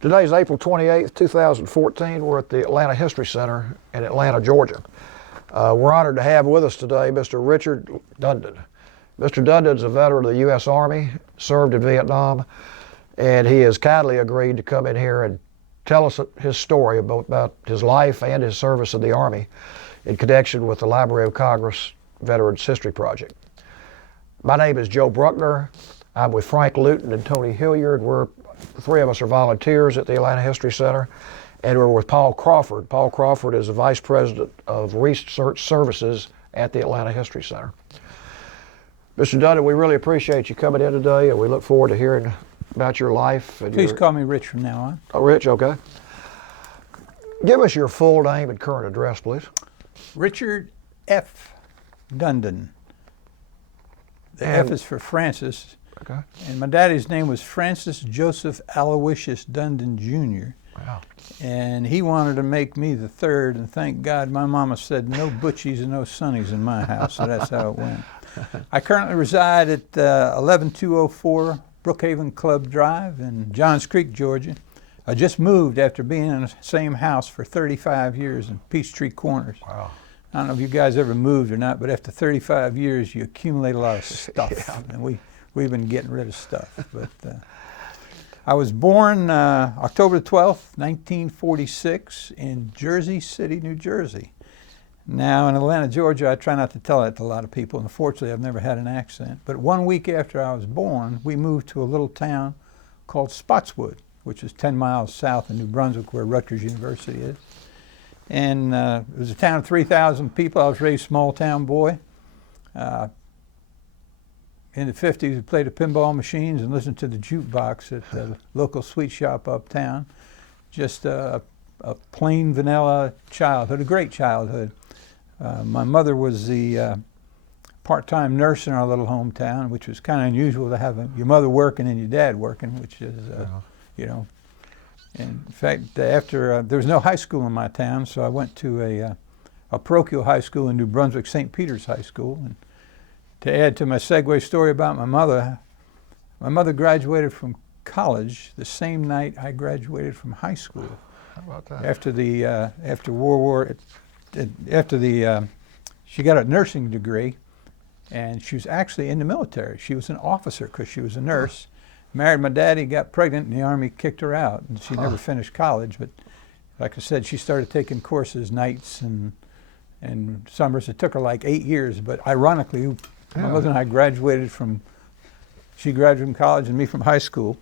Today's April 28th, 2014. We're at the Atlanta History Center in Atlanta, Georgia. We're honored to have with us today Mr. Richard Dundon. Mr. Dundon is a veteran of the U.S. Army, served in Vietnam, and he has kindly agreed to come in here and tell us his story about his life and his service in the Army in connection with the Library of Congress Veterans History Project. My name is Joe Bruckner. I'm with Frank Luton and Tony Hilliard. The three of us are volunteers at the Atlanta History Center, and we're with Paul Crawford. Paul Crawford is the Vice President of Research Services at the Atlanta History Center. Mr. Dundon, we really appreciate you coming in today, and we look forward to hearing about your life. And Please call me Rich from now on. Oh, Rich, okay. Give us your full name and current address, please. Richard F. Dundon. The F is for Francis. Okay. And my daddy's name was Francis Joseph Aloysius Dundon Jr. Wow. And he wanted to make me the third, and thank God my mama said no butchies and no sonnies in my house, so that's how it went. I currently reside at 11204 Brookhaven Club Drive in Johns Creek, Georgia. I just moved after being in the same house for 35 years in Peachtree Corners. Wow. I don't know if you guys ever moved or not, but after 35 years, you accumulate a lot of stuff. Yeah. And we've been getting rid of stuff. But I was born October 12th, 1946 in Jersey City, New Jersey. Now in Atlanta, Georgia, I try not to tell that to a lot of people. And unfortunately, I've never had an accent. But 1 week after I was born, we moved to a little town called Spotswood, which is 10 miles south of New Brunswick, where Rutgers University is. And it was a town of 3,000 people. I was raised a small town boy. In the 50s, we played the pinball machines and listened to the jukebox at the local sweet shop uptown. Just a plain vanilla childhood, a great childhood. My mother was the part-time nurse in our little hometown, which was kind of unusual to have your mother working and your dad working, which is, you know. And in fact, after there was no high school in my town, so I went to a parochial high school in New Brunswick, St. Peter's High School. And to add to my segue story about my mother graduated from college the same night I graduated from high school. How about that? She got a nursing degree, and she was actually in the military. She was an officer because she was a nurse. Married my daddy, got pregnant, and the Army kicked her out, and she never finished college. But like I said, she started taking courses nights and summers. It took her like 8 years, but ironically, my mother and I she graduated from college and me from high school.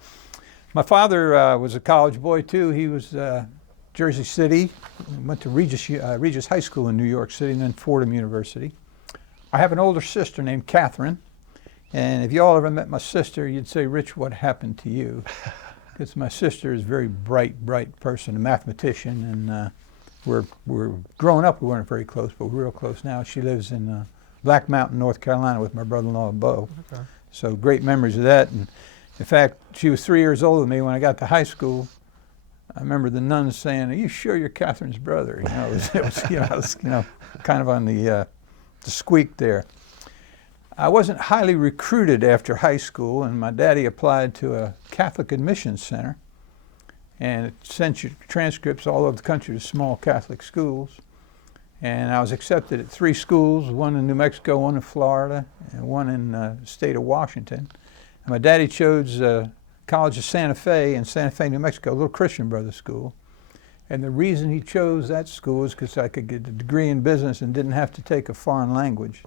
My father was a college boy too. He was Jersey City, went to Regis High School in New York City, and then Fordham University. I have an older sister named Catherine. And if you all ever met my sister, you'd say, Rich, what happened to you? Because my sister is a very bright person, a mathematician, and we're growing up, we weren't very close, but we're real close now. She lives in Black Mountain, North Carolina with my brother-in-law, Bo. Okay. So great memories of that. And in fact, she was 3 years older than me when I got to high school. I remember the nuns saying, are you sure you're Catherine's brother? You know, it was kind of on the squeak there. I wasn't highly recruited after high school, and my daddy applied to a Catholic admissions center, and it sent you transcripts all over the country to small Catholic schools. And I was accepted at 3 schools, one in New Mexico, one in Florida, and one in the state of Washington. And my daddy chose College of Santa Fe in Santa Fe, New Mexico, a little Christian Brothers school. And the reason he chose that school is because I could get a degree in business and didn't have to take a foreign language.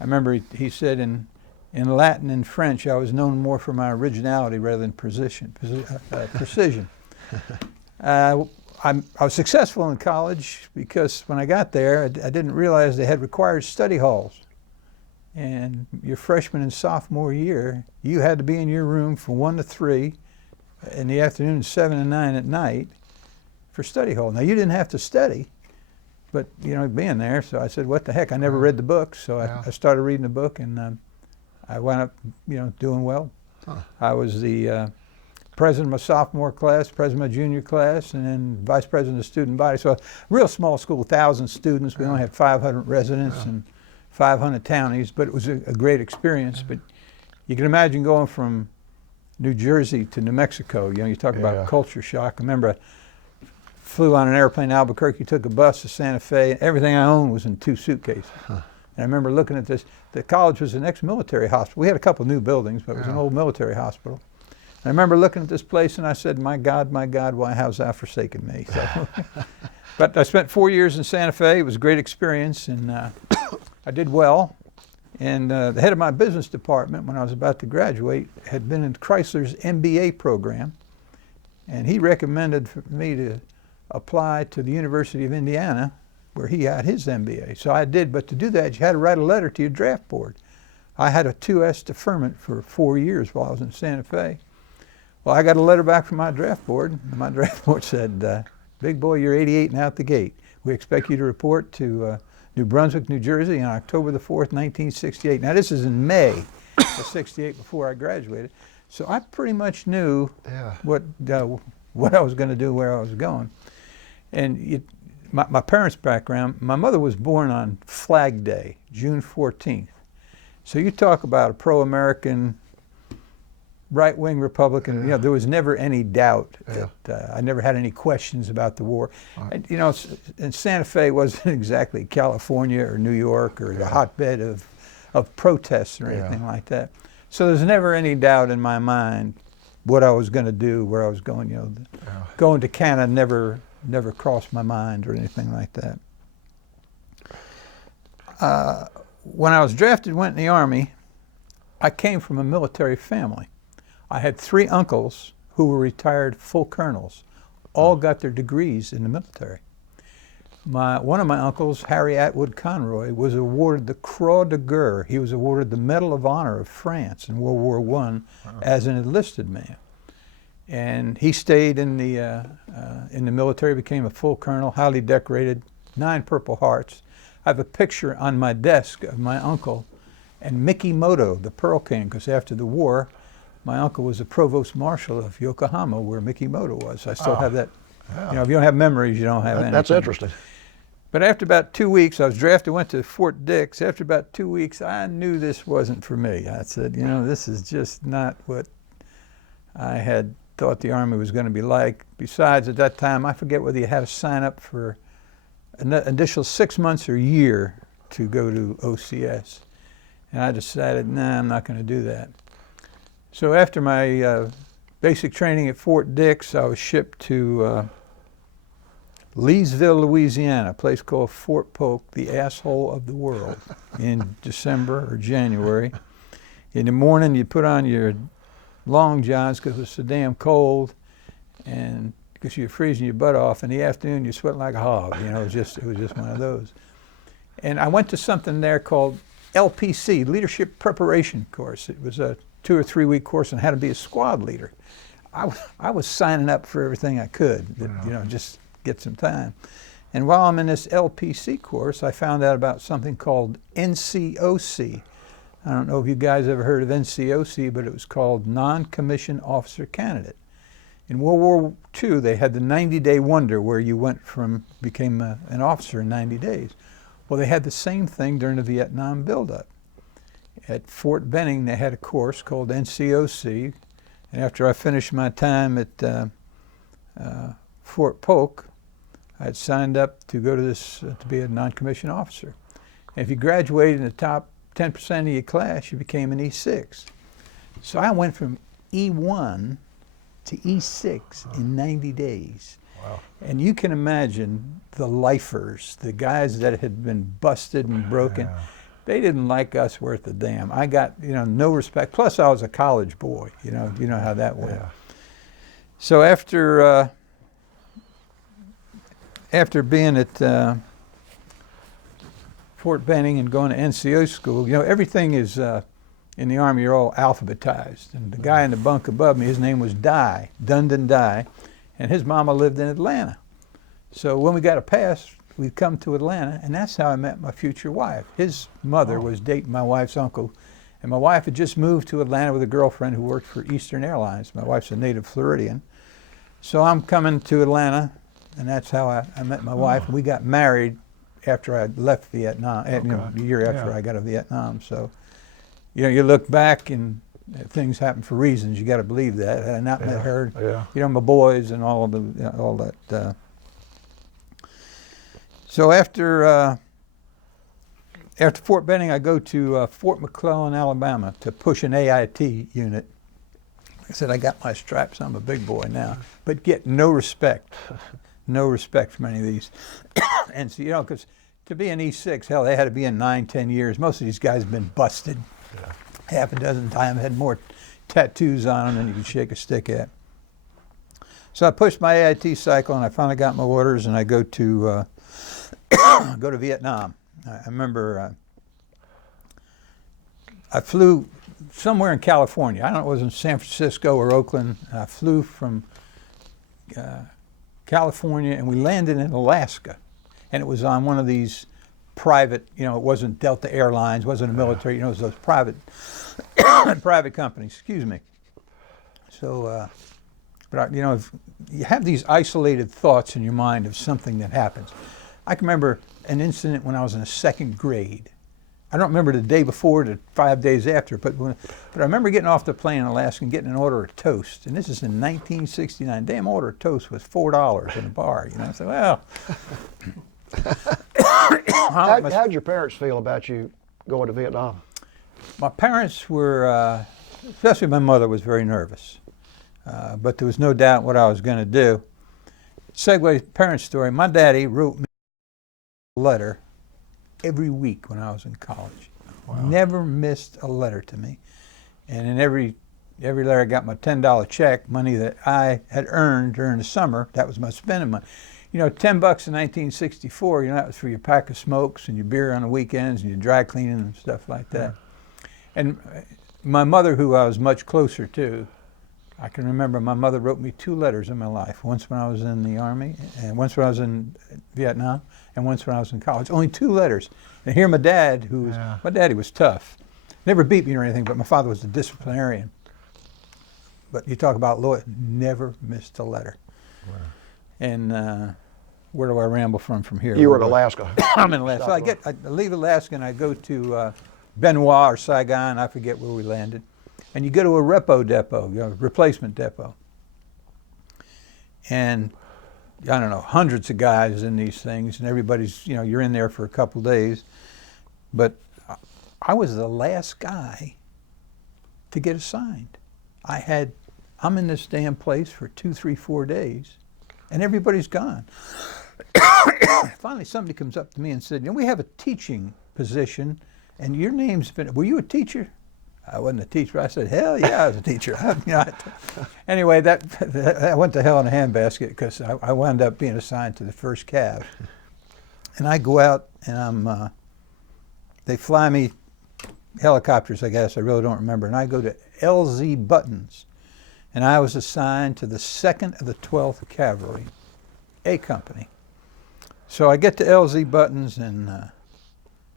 I remember he said in Latin and French, I was known more for my originality rather than precision. I was successful in college because when I got there, I didn't realize they had required study halls. And your freshman and sophomore year, you had to be in your room from 1 to 3 in the afternoon, 7 and 9 at night for study hall. Now, you didn't have to study. But, you know, being there, so I said, what the heck? I never read the book, so I started reading the book, and I wound up, doing well. I was the president of my sophomore class, president of my junior class, and then vice president of the student body. So a real small school, 1,000 students. We only had 500 residents and 500 townies, but it was a great experience. But you can imagine going from New Jersey to New Mexico. You know, you talk Yeah. about culture shock. I remember I flew on an airplane to Albuquerque, took a bus to Santa Fe, and everything I owned was in 2 suitcases. Huh. And I remember looking at this. The college was an ex-military hospital. We had a couple new buildings, but it was an old military hospital. And I remember looking at this place and I said, my God, why has thou forsaken me? So, but I spent 4 years in Santa Fe. It was a great experience, and I did well. And the head of my business department, when I was about to graduate, had been in Chrysler's MBA program, and he recommended for me to apply to the University of Indiana, where he had his MBA. So I did, but to do that, you had to write a letter to your draft board. I had a 2S deferment for 4 years while I was in Santa Fe. Well, I got a letter back from my draft board, and my draft board said, big boy, you're 88 and out the gate. We expect you to report to New Brunswick, New Jersey on October the 4th, 1968. Now this is in May of 68 before I graduated. So I pretty much knew what I was going to do, where I was going. And my parents' background, my mother was born on Flag Day, June 14th. So you talk about a pro-American, right-wing Republican, you know, there was never any doubt that I never had any questions about the war. Right. And, you know, and Santa Fe wasn't exactly California or New York or the hotbed of protests or anything like that. So there's never any doubt in my mind what I was going to do, where I was going. You know, going to Canada never crossed my mind or anything like that. When I was drafted, went in the Army, I came from a military family. I had 3 uncles who were retired full colonels, all got their degrees in the military. One of my uncles, Harry Atwood Conroy, was awarded the Croix de Guerre. He was awarded the Medal of Honor of France in World War I as an enlisted man. And he stayed in the military, became a full colonel, highly decorated, 9 Purple Hearts. I have a picture on my desk of my uncle and Mickey Moto, the Pearl King, because after the war, my uncle was the provost marshal of Yokohama, where Mickey Moto was. I still have that. You know, if you don't have memories, you don't have anything. That's interesting. But after about 2 weeks, I was drafted, went to Fort Dix. After about 2 weeks, I knew this wasn't for me. I said, you know, this is just not what I had thought the Army was going to be like. Besides, at that time, I forget whether you had to sign up for an additional 6 months or a year to go to OCS. And I decided, nah, I'm not going to do that. So after my basic training at Fort Dix, I was shipped to Leesville, Louisiana, a place called Fort Polk, the asshole of the world, in December or January. In the morning, you put on your long johns because it was so damn cold, and because you're freezing your butt off. In the afternoon, you're sweating like a hog. You know, it was just one of those. And I went to something there called LPC, Leadership Preparation Course. It was a 2 or 3 week course on how to be a squad leader. I was signing up for everything I could, you know, just get some time. And while I'm in this LPC course, I found out about something called NCOC. I don't know if you guys ever heard of NCOC, but it was called Non-Commissioned Officer Candidate. In World War II, they had the 90-day wonder where you became an officer in 90 days. Well, they had the same thing during the Vietnam buildup. At Fort Benning, they had a course called NCOC, and after I finished my time at Fort Polk, I had signed up to go to this to be a non-commissioned officer. And if you graduated in the top 10% of your class, you became an E6. So I went from E1 to E6 in 90 days. Wow. And you can imagine the lifers, the guys that had been busted and broken. They didn't like us worth a damn. I got, you know, no respect. Plus, I was a college boy. You know how that went. So after being at Fort Benning and going to NCO school, you know, everything is in the Army. You're all alphabetized. And the guy in the bunk above me, his name was Dundon Dye, and his mama lived in Atlanta. So when we got a pass, we'd come to Atlanta, and that's how I met my future wife. His mother was dating my wife's uncle, and my wife had just moved to Atlanta with a girlfriend who worked for Eastern Airlines. My wife's a native Floridian. So I'm coming to Atlanta, and that's how I met my wife. And we got married after I left Vietnam, you know, a year after I got out of Vietnam. So, you know, you look back and things happen for reasons. You got to believe that. Had I not met her, Yeah. you know, my boys and all that. So after Fort Benning, I go to Fort McClellan, Alabama, to push an AIT unit. I said, I got my stripes. I'm a big boy now, but get no respect from any of these. And so, you know, because to be an E6, hell, they had to be in 9-10 years. Most of these guys have been busted half a dozen times, had more tattoos on them than you could shake a stick at. So I pushed my AIT cycle, and I finally got my orders, and I go to Vietnam. I remember I flew somewhere in California. I don't know if it was in San Francisco or Oakland. I flew from California, and we landed in Alaska. And it was on one of these private, you know, it wasn't Delta Airlines, wasn't a military, you know, it was those private companies, excuse me. So, but you know, if you have these isolated thoughts in your mind of something that happens. I can remember an incident when I was in the 2nd grade. I don't remember the day before, the 5 days after, but I remember getting off the plane in Alaska and getting an order of toast. And this is in 1969. Damn order of toast was $4 in a bar. You know, so well. How'd your parents feel about you going to Vietnam? My parents were, especially my mother, was very nervous. But there was no doubt what I was going to do. Segue parent story. My daddy wrote me a letter every week when I was in college. Wow. Never missed a letter to me. And in every letter I got my $10 check, money that I had earned during the summer. That was my spending money. You know, $10 in 1964, you know, that was for your pack of smokes and your beer on the weekends and your dry cleaning and stuff like that. And my mother, who I was much closer to, I can remember my mother wrote me 2 letters in my life. Once when I was in the Army, and once when I was in Vietnam, and once when I was in college. Only 2 letters. And here my dad, my daddy was tough. Never beat me or anything, but my father was a disciplinarian. But you talk about loyal, never missed a letter. Wow. And where do I ramble from here? You were in Alaska. I'm in Alaska. So I leave Alaska and I go to Benoit or Saigon, I forget where we landed. And you go to a repo depot, you know, replacement depot. And I don't know, hundreds of guys in these things, and everybody's, you know, you're in there for a couple days. But I was the last guy to get assigned. I'm in this damn place for 2, 3, 4 days, and everybody's gone. Finally, somebody comes up to me and said, you know, we have a teaching position, and your name's been, were you a teacher? I wasn't a teacher. I said, hell yeah, I was a teacher. Anyway, that went to hell in a handbasket because I wound up being assigned to the 1st Cav. And I go out and they fly me helicopters, I guess, I really don't remember. And I go to LZ Buttons. And I was assigned to the 2nd of the 12th Cavalry, A Company. So I get to LZ Buttons and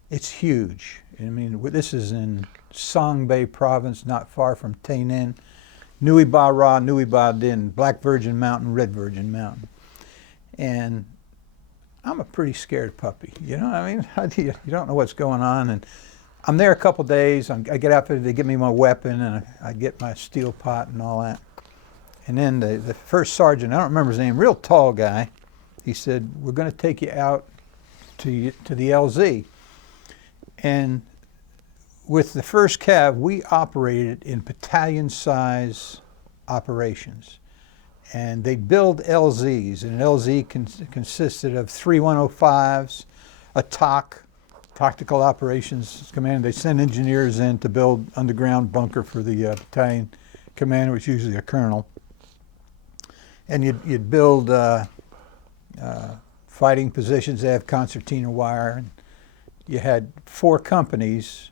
it's huge. I mean, this is in Song Bay Province, not far from Tay Ninh, Nui Ba Ra, Nui Ba Din, Black Virgin Mountain, Red Virgin Mountain. And I'm a pretty scared puppy, you know? I mean, you don't know what's going on. And I'm there a couple days. I get out there, they give me my weapon, and I get my steel pot and all that. And then the first sergeant, I don't remember his name, real tall guy, he said, we're going to take you out to the LZ. And with the 1st Cav, we operated in battalion-size operations. And they'd build LZs, and an LZ consisted of 3 105s, a TOC, Tactical Operations Command. They send engineers in to build underground bunker for the battalion commander, which is usually a colonel. And you'd build fighting positions. They have concertina wire. And you had 4 companies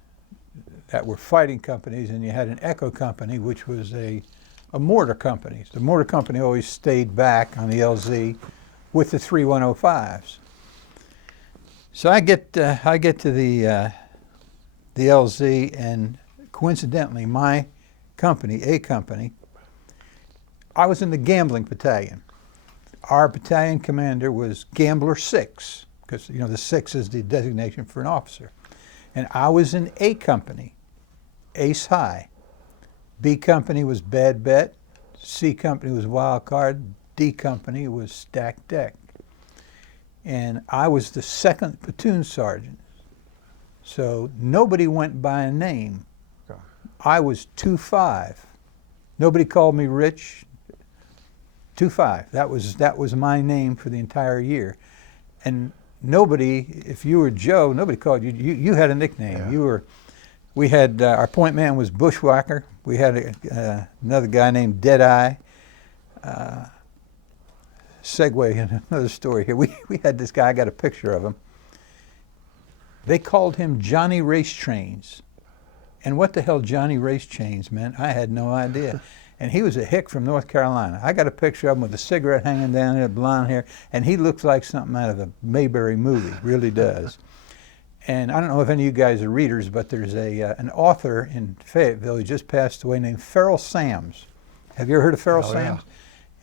that were fighting companies, and you had an echo company, which was a mortar company. The mortar company always stayed back on the LZ with the 3 105s. So I get to the LZ, and coincidentally, my company, A Company, I was in the gambling battalion. Our battalion commander was Gambler 6, because you know the 6 is the designation for an officer. And I was in A Company, Ace High. B Company was Bad Bet, C Company was Wild Card, D Company was Stacked Deck. And I was the second platoon sergeant. So nobody went by a name. Okay. I was 2-5. Nobody called me Rich. 2-5. That was my name for the entire year. And nobody, if you were Joe, nobody called you. You had a nickname. Yeah. We had, our point man was Bushwhacker. We had another guy named Deadeye. Segue in another story here. We had this guy, I got a picture of him. They called him Johnny Race Trains. And what the hell Johnny Race Chains meant, I had no idea. And he was a hick from North Carolina. I got a picture of him with a cigarette hanging down there, blonde hair, and he looks like something out of a Mayberry movie, really does. And I don't know if any of you guys are readers, but there's an author in Fayetteville who just passed away named Ferrell Sams. Have you ever heard of Ferrell Sams?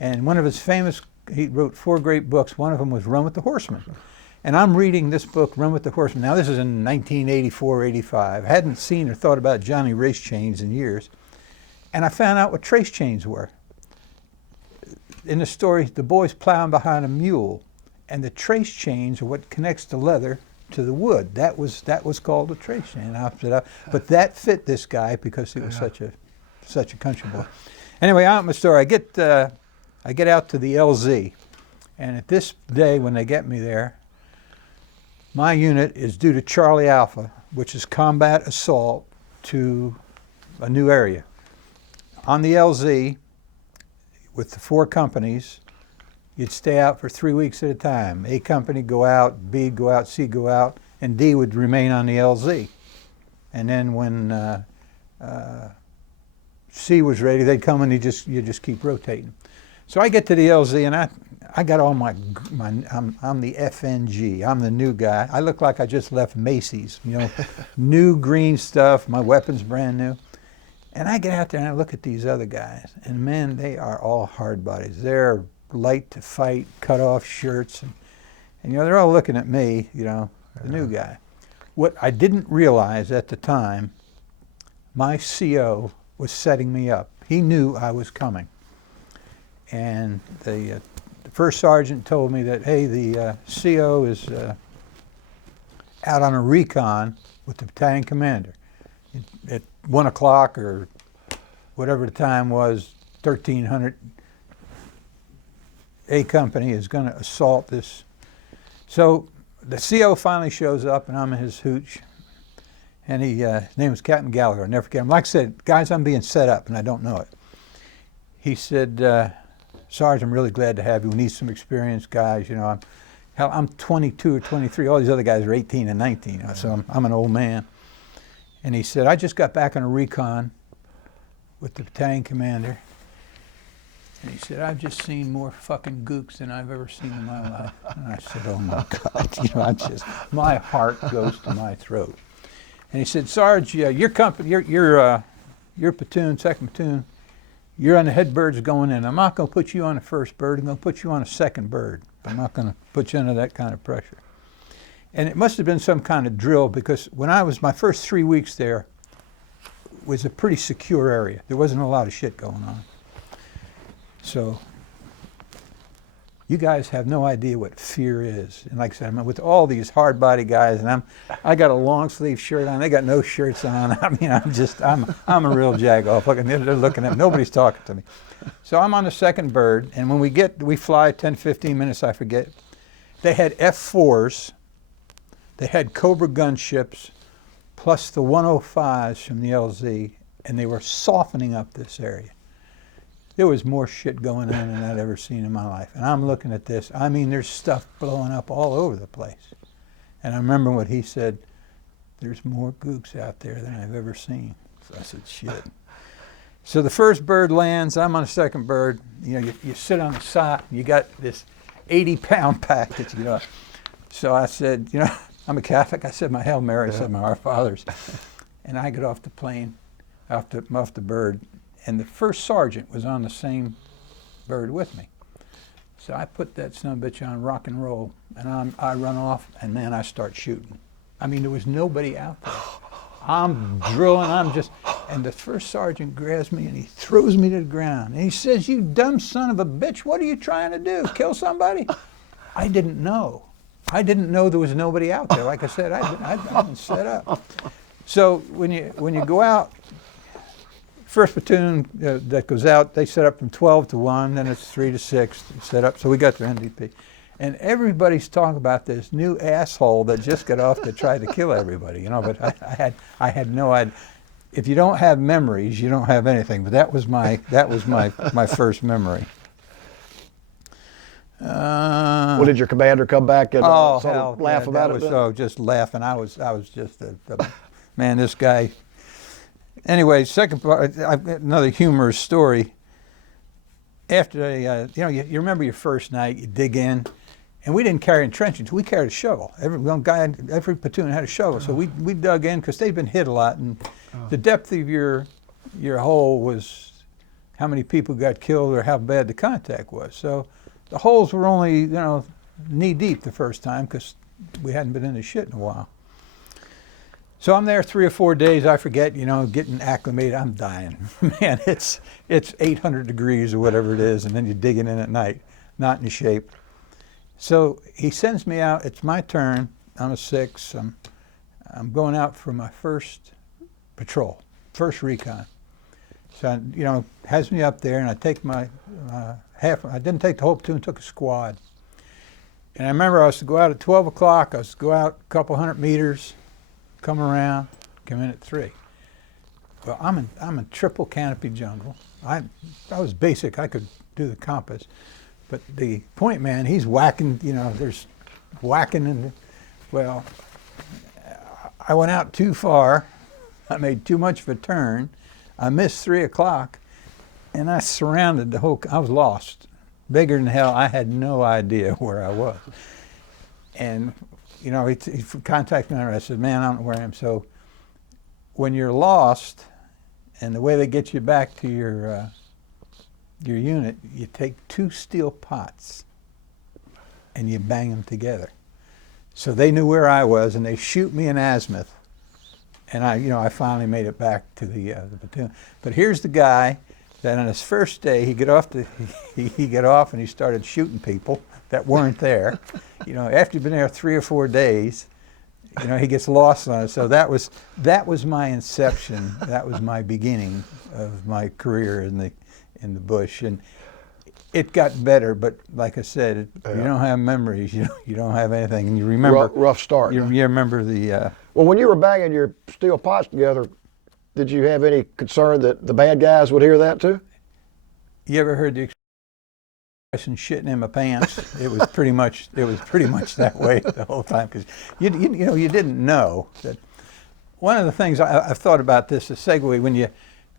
Yeah. And one of his famous, he wrote 4 great books. One of them was Run with the Horseman. And I'm reading this book, Run with the Horseman. Now this is in 1984, 85. I hadn't seen or thought about Johnny Race Chains in years. And I found out what trace chains were. In the story, the boy's plowing behind a mule, and the trace chains are what connects the leather to the wood. That was called a trace chain. But that fit this guy because he was such a country boy. Anyway, out in my story, I get out to the LZ, and at this day when they get me there, my unit is due to Charlie Alpha, which is combat assault to a new area. On the LZ, with the 4 companies, you'd stay out for 3 weeks at a time. A company go out, B go out, C go out, and D would remain on the LZ. And then when C was ready, they'd come and you just keep rotating. So I get to the LZ and I got all I'm the FNG. I'm the new guy. I look like I just left Macy's, new green stuff. My weapon's brand new. And I get out there and I look at these other guys, and man, they are all hard bodies. They're light to fight, cut off shirts, and they're all looking at me, the new guy. What I didn't realize at the time, my CO was setting me up. He knew I was coming. And the first sergeant told me that, hey, the CO is out on a recon with the battalion commander. At 1 o'clock or whatever the time was, 1300, A company is going to assault this. So the CO finally shows up, and I'm in his hooch. And his name was Captain Gallagher. I never forget him. Like I said, guys, I'm being set up, and I don't know it. He said, Sarge, I'm really glad to have you. We need some experienced guys. I'm 22 or 23. All these other guys are 18 and 19, so I'm an old man. And he said, I just got back on a recon with the battalion commander. And he said, I've just seen more fucking gooks than I've ever seen in my life. And I said, oh my God, my heart goes to my throat. And he said, Sarge, your company, your platoon, second platoon, you're on the head birds going in. I'm not going to put you on the first bird. I'm going to put you on a second bird. I'm not going to put you under that kind of pressure. And it must have been some kind of drill, because when my first 3 weeks there was a pretty secure area. There wasn't a lot of shit going on. So you guys have no idea what fear is. And like I said, I'm with all these hard body guys, and I got a long sleeve shirt on. They got no shirts on. I'm a real jagoff. They're looking at me. Nobody's talking to me. So I'm on the second bird, and when we fly 10, 15 minutes, I forget. They had F-4s. They had Cobra gunships, plus the 105s from the LZ, and they were softening up this area. There was more shit going on than I'd ever seen in my life. And I'm looking at this. There's stuff blowing up all over the place. And I remember what he said, there's more gooks out there than I've ever seen. So I said, shit. So the first bird lands, I'm on the second bird. You sit on the side, and you got this 80-pound package, So I said, I'm a Catholic. I said my Hail Mary. I said my Our Fathers. And I get off the plane, off the bird, and the first sergeant was on the same bird with me. So I put that son of a bitch on rock and roll, and I run off, and then I start shooting. There was nobody out there. I'm drilling. And the first sergeant grabs me and he throws me to the ground. And he says, "You dumb son of a bitch, what are you trying to do? Kill somebody?" I didn't know. I didn't know there was nobody out there. Like I said, I'd been set up. So when you go out, first platoon that goes out, they set up from 12 to 1, then it's 3 to 6 set up. So we got to NDP. And everybody's talking about this new asshole that just got off to try to kill everybody, you know, but I had no idea. If you don't have memories, you don't have anything. But that was my first memory. Well, did your commander come back and sort of laugh about it? So just laughing. I was just man, this guy. Anyway, second part, I've got another humorous story. After you remember your first night, you dig in, and we didn't carry entrenchings. We carried a shovel. Every platoon had a shovel, so we dug in because they'd been hit a lot, and the depth of your hole was how many people got killed or how bad the contact was. So the holes were only knee deep the first time because we hadn't been in the shit in a while. So I'm there 3 or 4 days. I forget, getting acclimated. I'm dying, man. It's 800 degrees or whatever it is, and then you're digging in at night, not in shape. So he sends me out. It's my turn. I'm a 6. I'm going out for my first patrol, first recon. So has me up there, and I take my half. I didn't take the whole platoon. Took a squad. And I remember I was to go out at 12 o'clock. I was to go out a couple hundred meters. Come around, come in at 3. Well, I'm in triple canopy jungle. I was basic. I could do the compass, but the point man, he's whacking. There's whacking, and well, I went out too far. I made too much of a turn. I missed 3 o'clock, and I surrounded the whole. I was lost, bigger than hell. I had no idea where I was, and. He contacted me and I said, "Man, I don't know where I am." So when you're lost and the way they get you back to your unit, you take 2 steel pots and you bang them together. So they knew where I was, and they shoot me in azimuth. And I finally made it back to the platoon. But here's the guy that on his first day, he got off and he started shooting people that weren't there. After you've been there 3 or 4 days, he gets lost on it. So that was my inception. That was my beginning of my career in the bush, and it got better. But like I said, you don't have memories. You don't have anything, and you remember rough start. You remember the. Well, when you were banging your steel pots together, did you have any concern that the bad guys would hear that too? You ever heard the expression "shitting in my pants"? It was pretty much that way the whole time, because you didn't know that. One of the things I've thought about this, a segue,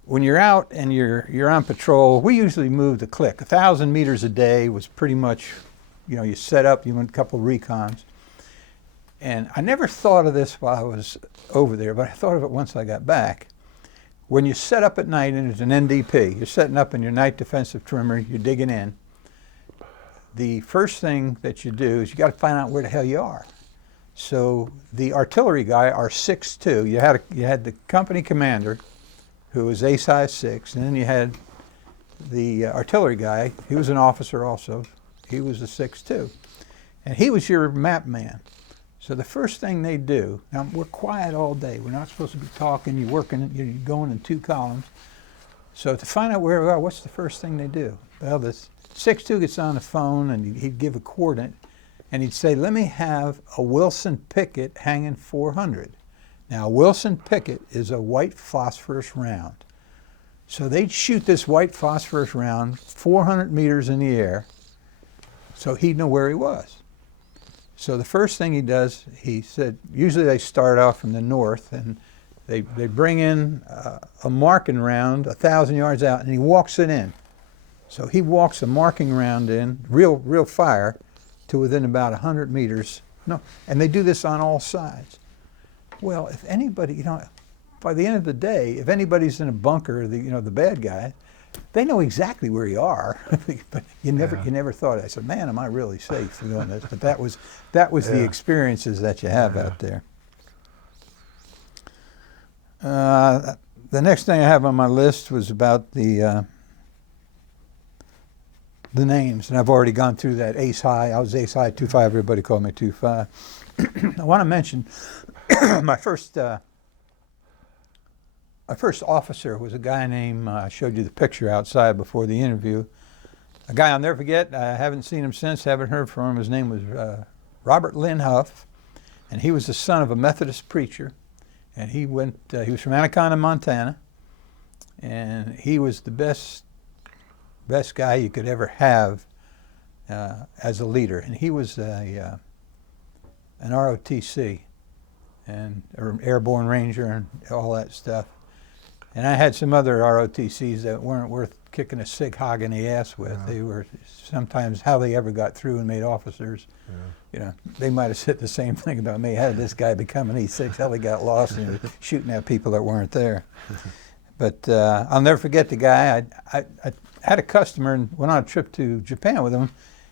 when you're out and you're on patrol, we usually moved a click. 1,000 meters a day was pretty much, you set up, you went a couple recons. And I never thought of this while I was over there, but I thought of it once I got back. When you set up at night, and it's an NDP, you're setting up in your night defensive trimmer, you're digging in, the first thing that you do is you got to find out where the hell you are. So the artillery guy, our 6'2", you had the company commander, who was a size 6, and then you had the artillery guy. He was an officer also. He was a 6'2", and he was your map man. So the first thing they do, now we're quiet all day. We're not supposed to be talking. You're working, you're going in 2 columns. So to find out where we are, what's the first thing they do? Well, this 6'2" gets on the phone, and he'd give a coordinate, and he'd say, "Let me have a Wilson Pickett hanging 400. Now, a Wilson Pickett is a white phosphorus round. So they'd shoot this white phosphorus round 400 meters in the air, so he'd know where he was. So the first thing he does, he said, usually they start off from the north, and they bring in a marking round 1,000 yards out, and he walks it in. So he walks a marking round in, real fire, to within about 100 meters. No, and they do this on all sides. Well, if anybody, by the end of the day, if anybody's in a bunker, the bad guy, they know exactly where you are. But you never thought. I said, "Man, am I really safe doing this?" But that was the experiences that you have out there. the next thing I have on my list was about the names, and I've already gone through that. Ace High, I was Ace High 2-5. Everybody called me 2-5. I want to mention my first officer was a guy named, I showed you the picture outside before the interview. A guy I'll never forget. I haven't seen him since, haven't heard from him. His name was Robert Lynn Huff, and he was the son of a Methodist preacher. And he was from Anaconda, Montana, and he was the best guy you could ever have as a leader. And he was an ROTC, and or Airborne Ranger and all that stuff. And I had some other ROTCs that weren't worth kicking a sig hog in the ass with. They were sometimes how they ever got through and made officers. You know, they might have said the same thing about me. How did this guy become an E6? How he got lost and shooting at people that weren't there. But I'll never forget the guy. I had a customer and went on a trip to Japan with him,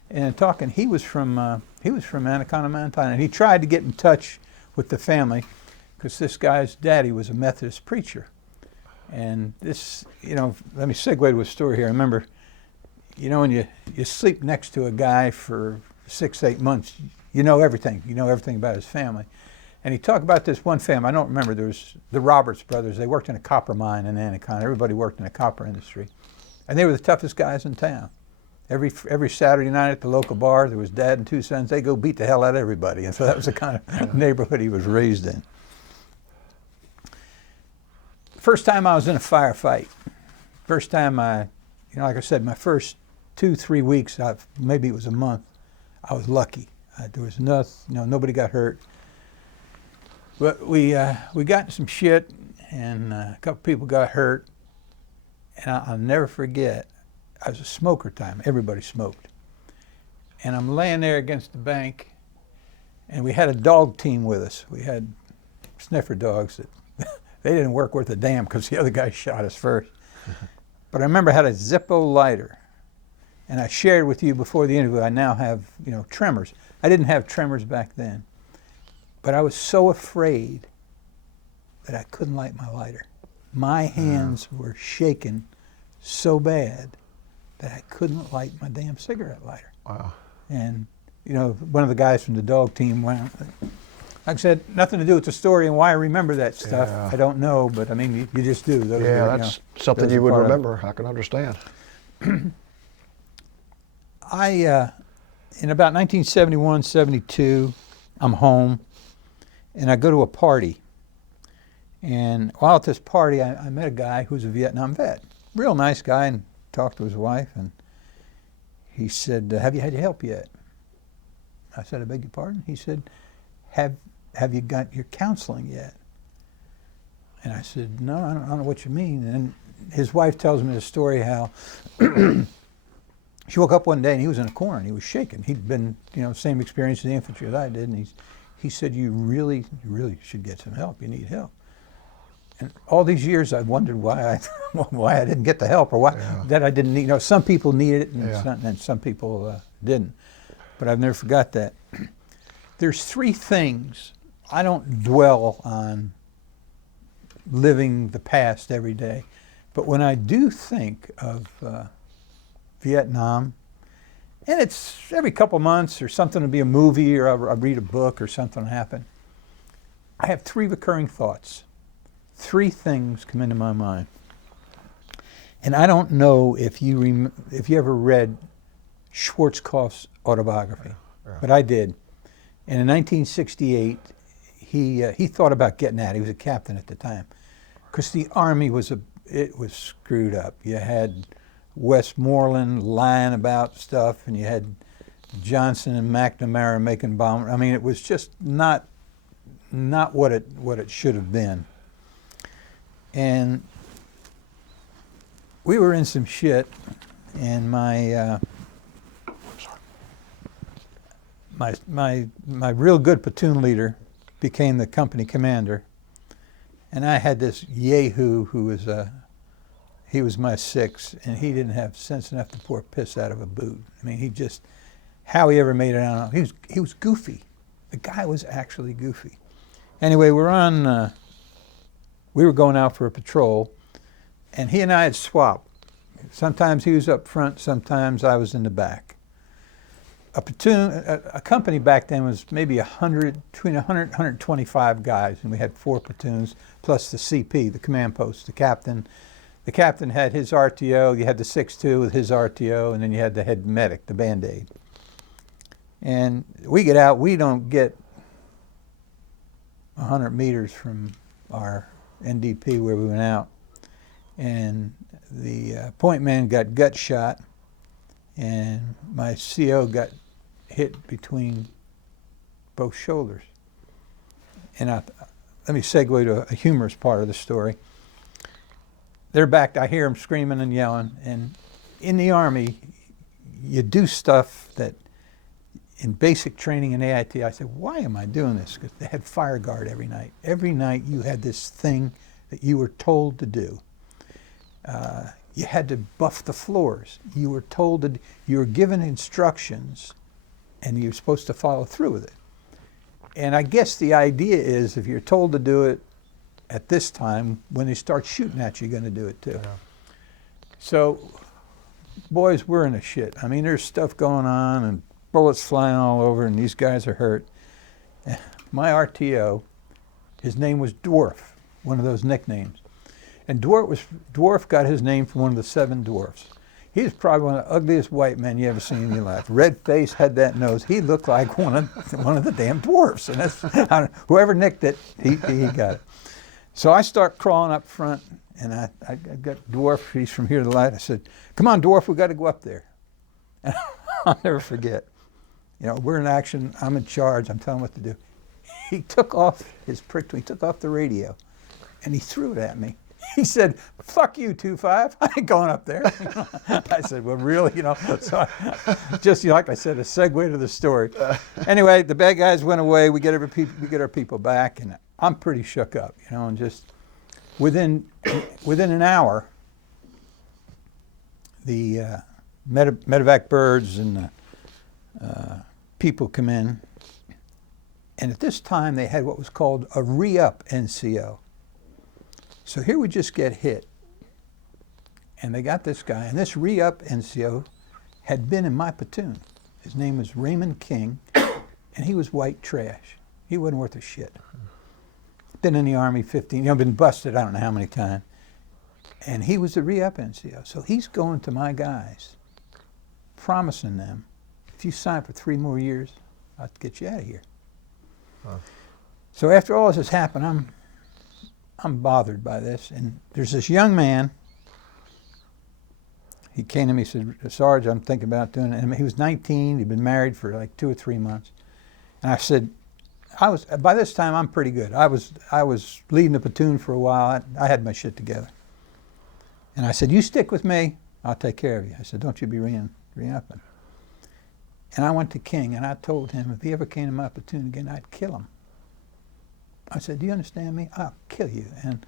and talking. He was from Anaconda, Montana, and he tried to get in touch with the family because this guy's daddy was a Methodist preacher. And this, you know, let me segue to a story here. I remember, you know, when you sleep next to a guy for 6-8 months, you know everything. You know everything about his family. And he talked about this one family. I don't remember. There was the Roberts brothers. They worked in a copper mine in Anaconda. Everybody worked in the copper industry. And they were the toughest guys in town. Every Saturday night at the local bar, there was dad and two sons. They go beat the hell out of everybody. And so that was the kind of neighborhood he was raised in. First time I was in a firefight. First time like I said, my first 2-3 weeks, maybe it was a month, I was lucky. There was nobody got hurt. But we got in some shit, and a couple people got hurt. And I'll never forget, I was a smoker time. Everybody smoked. And I'm laying there against the bank, and we had a dog team with us. We had sniffer dogs that they didn't work worth a damn because the other guy shot us first. But I remember I had a Zippo lighter, and I shared with you before the interview, I now have, tremors. I didn't have tremors back then, but I was so afraid that I couldn't light my lighter. My hands were shaking so bad that I couldn't light my damn cigarette lighter. Wow. And, one of the guys from the dog team went, like I said, nothing to do with the story and why I remember that stuff. Yeah. I don't know, but I mean, you just do. That's something you would remember. I can understand. In about 1971, 72, I'm home, and I go to a party. And while at this party, I met a guy who's a Vietnam vet. Real nice guy, and talked to his wife, and he said, have you had your help yet? I said, I beg your pardon? He said, have you got your counseling yet? And I said, no, I don't know what you mean. And his wife tells me the story how she woke up one day and he was in a corner and he was shaking. He'd been, same experience in the infantry as I did, and he said, you really should get some help. You need help. And all these years I wondered why I didn't get the help, or that I didn't need. Some people needed it and some people didn't. But I've never forgot that. There's 3 things. I don't dwell on living the past every day, but when I do think of Vietnam, and it's every couple months or something will be a movie or I'll read a book or something will happen, I have 3 recurring thoughts. 3 things come into my mind. And I don't know if you ever read Schwarzkopf's autobiography, but I did. And in 1968, he thought about getting out. He was a captain at the time, because the Army was screwed up. You had Westmoreland lying about stuff, and you had Johnson and McNamara making bombs. I mean, it was just not what it should have been. And we were in some shit, and my real good platoon leader became the company commander, and I had this yahoo who was he was my 6, and he didn't have sense enough to pour piss out of a boot. I mean, how he ever made it, I don't know. He was goofy. The guy was actually goofy. Anyway, we're on we were going out for a patrol, and he and I had swapped. Sometimes he was up front, sometimes I was in the back. A platoon, a company back then was maybe 100, between 100 and 125 guys, and we had 4 platoons, plus the CP, the command post, the captain. The captain had his RTO, you had the 6-2 with his RTO, and then you had the head medic, the BandAid. And we get out, we don't get 100 meters from our NDP where we went out. And the point man got gut shot, and my CO got hit between both shoulders. And let me segue to a humorous part of the story. They're back, I hear them screaming and yelling, and in the Army, you do stuff that in basic training in AIT, I said, why am I doing this? Because they had fire guard every night. Every night you had this thing that you were told to do. You had to buff the floors. You were told that you were given instructions and you're supposed to follow through with it. And I guess the idea is if you're told to do it at this time, when they start shooting at you, you're going to do it too. Yeah. So, boys, we're in a shit. I mean, there's stuff going on and bullets flying all over and these guys are hurt. My RTO, his name was Dwarf, one of those nicknames. And Dwarf got his name from one of the 7 dwarfs. He was probably one of the ugliest white men you ever seen in your life. Red face, had that nose. He looked like one of the damn dwarfs. And that's, whoever nicked it, he got it. So I start crawling up front, and I got Dwarf. He's from here to the light. I said, "Come on, Dwarf, we got to go up there." And I'll never forget. You know, we're in action. I'm in charge. I'm telling him what to do. He took off his prick. He took off the radio, and he threw it at me. He said, "Fuck you, 2-5. I ain't going up there." I said, "Well, really?" You know. So just like I said, a segue to the story. Anyway, the bad guys went away. We get our people back, and I'm pretty shook up, you know. And just within an hour, the medevac birds and the people come in, and at this time they had what was called a re-up NCO. So here we just get hit, and they got this guy, and this re-up NCO had been in my platoon. His name was Raymond King, and he was white trash. He wasn't worth a shit. Been in the Army 15, you know, been busted I don't know how many times. And he was a re-up NCO. So he's going to my guys, promising them, if you sign for 3 more years, I'll get you out of here. Huh. So after all this has happened, I'm bothered by this, and there's this young man. He came to me and said, "Sarge, I'm thinking about doing it." And he was 19. He'd been married for like 2 or 3 months. And I said, by this time I'm pretty good. I was leading the platoon for a while. I had my shit together. And I said, "You stick with me, I'll take care of you." I said, "Don't you be re-upping." And I went to King, and I told him if he ever came to my platoon again, I'd kill him. I said, "Do you understand me? I'll kill you." And,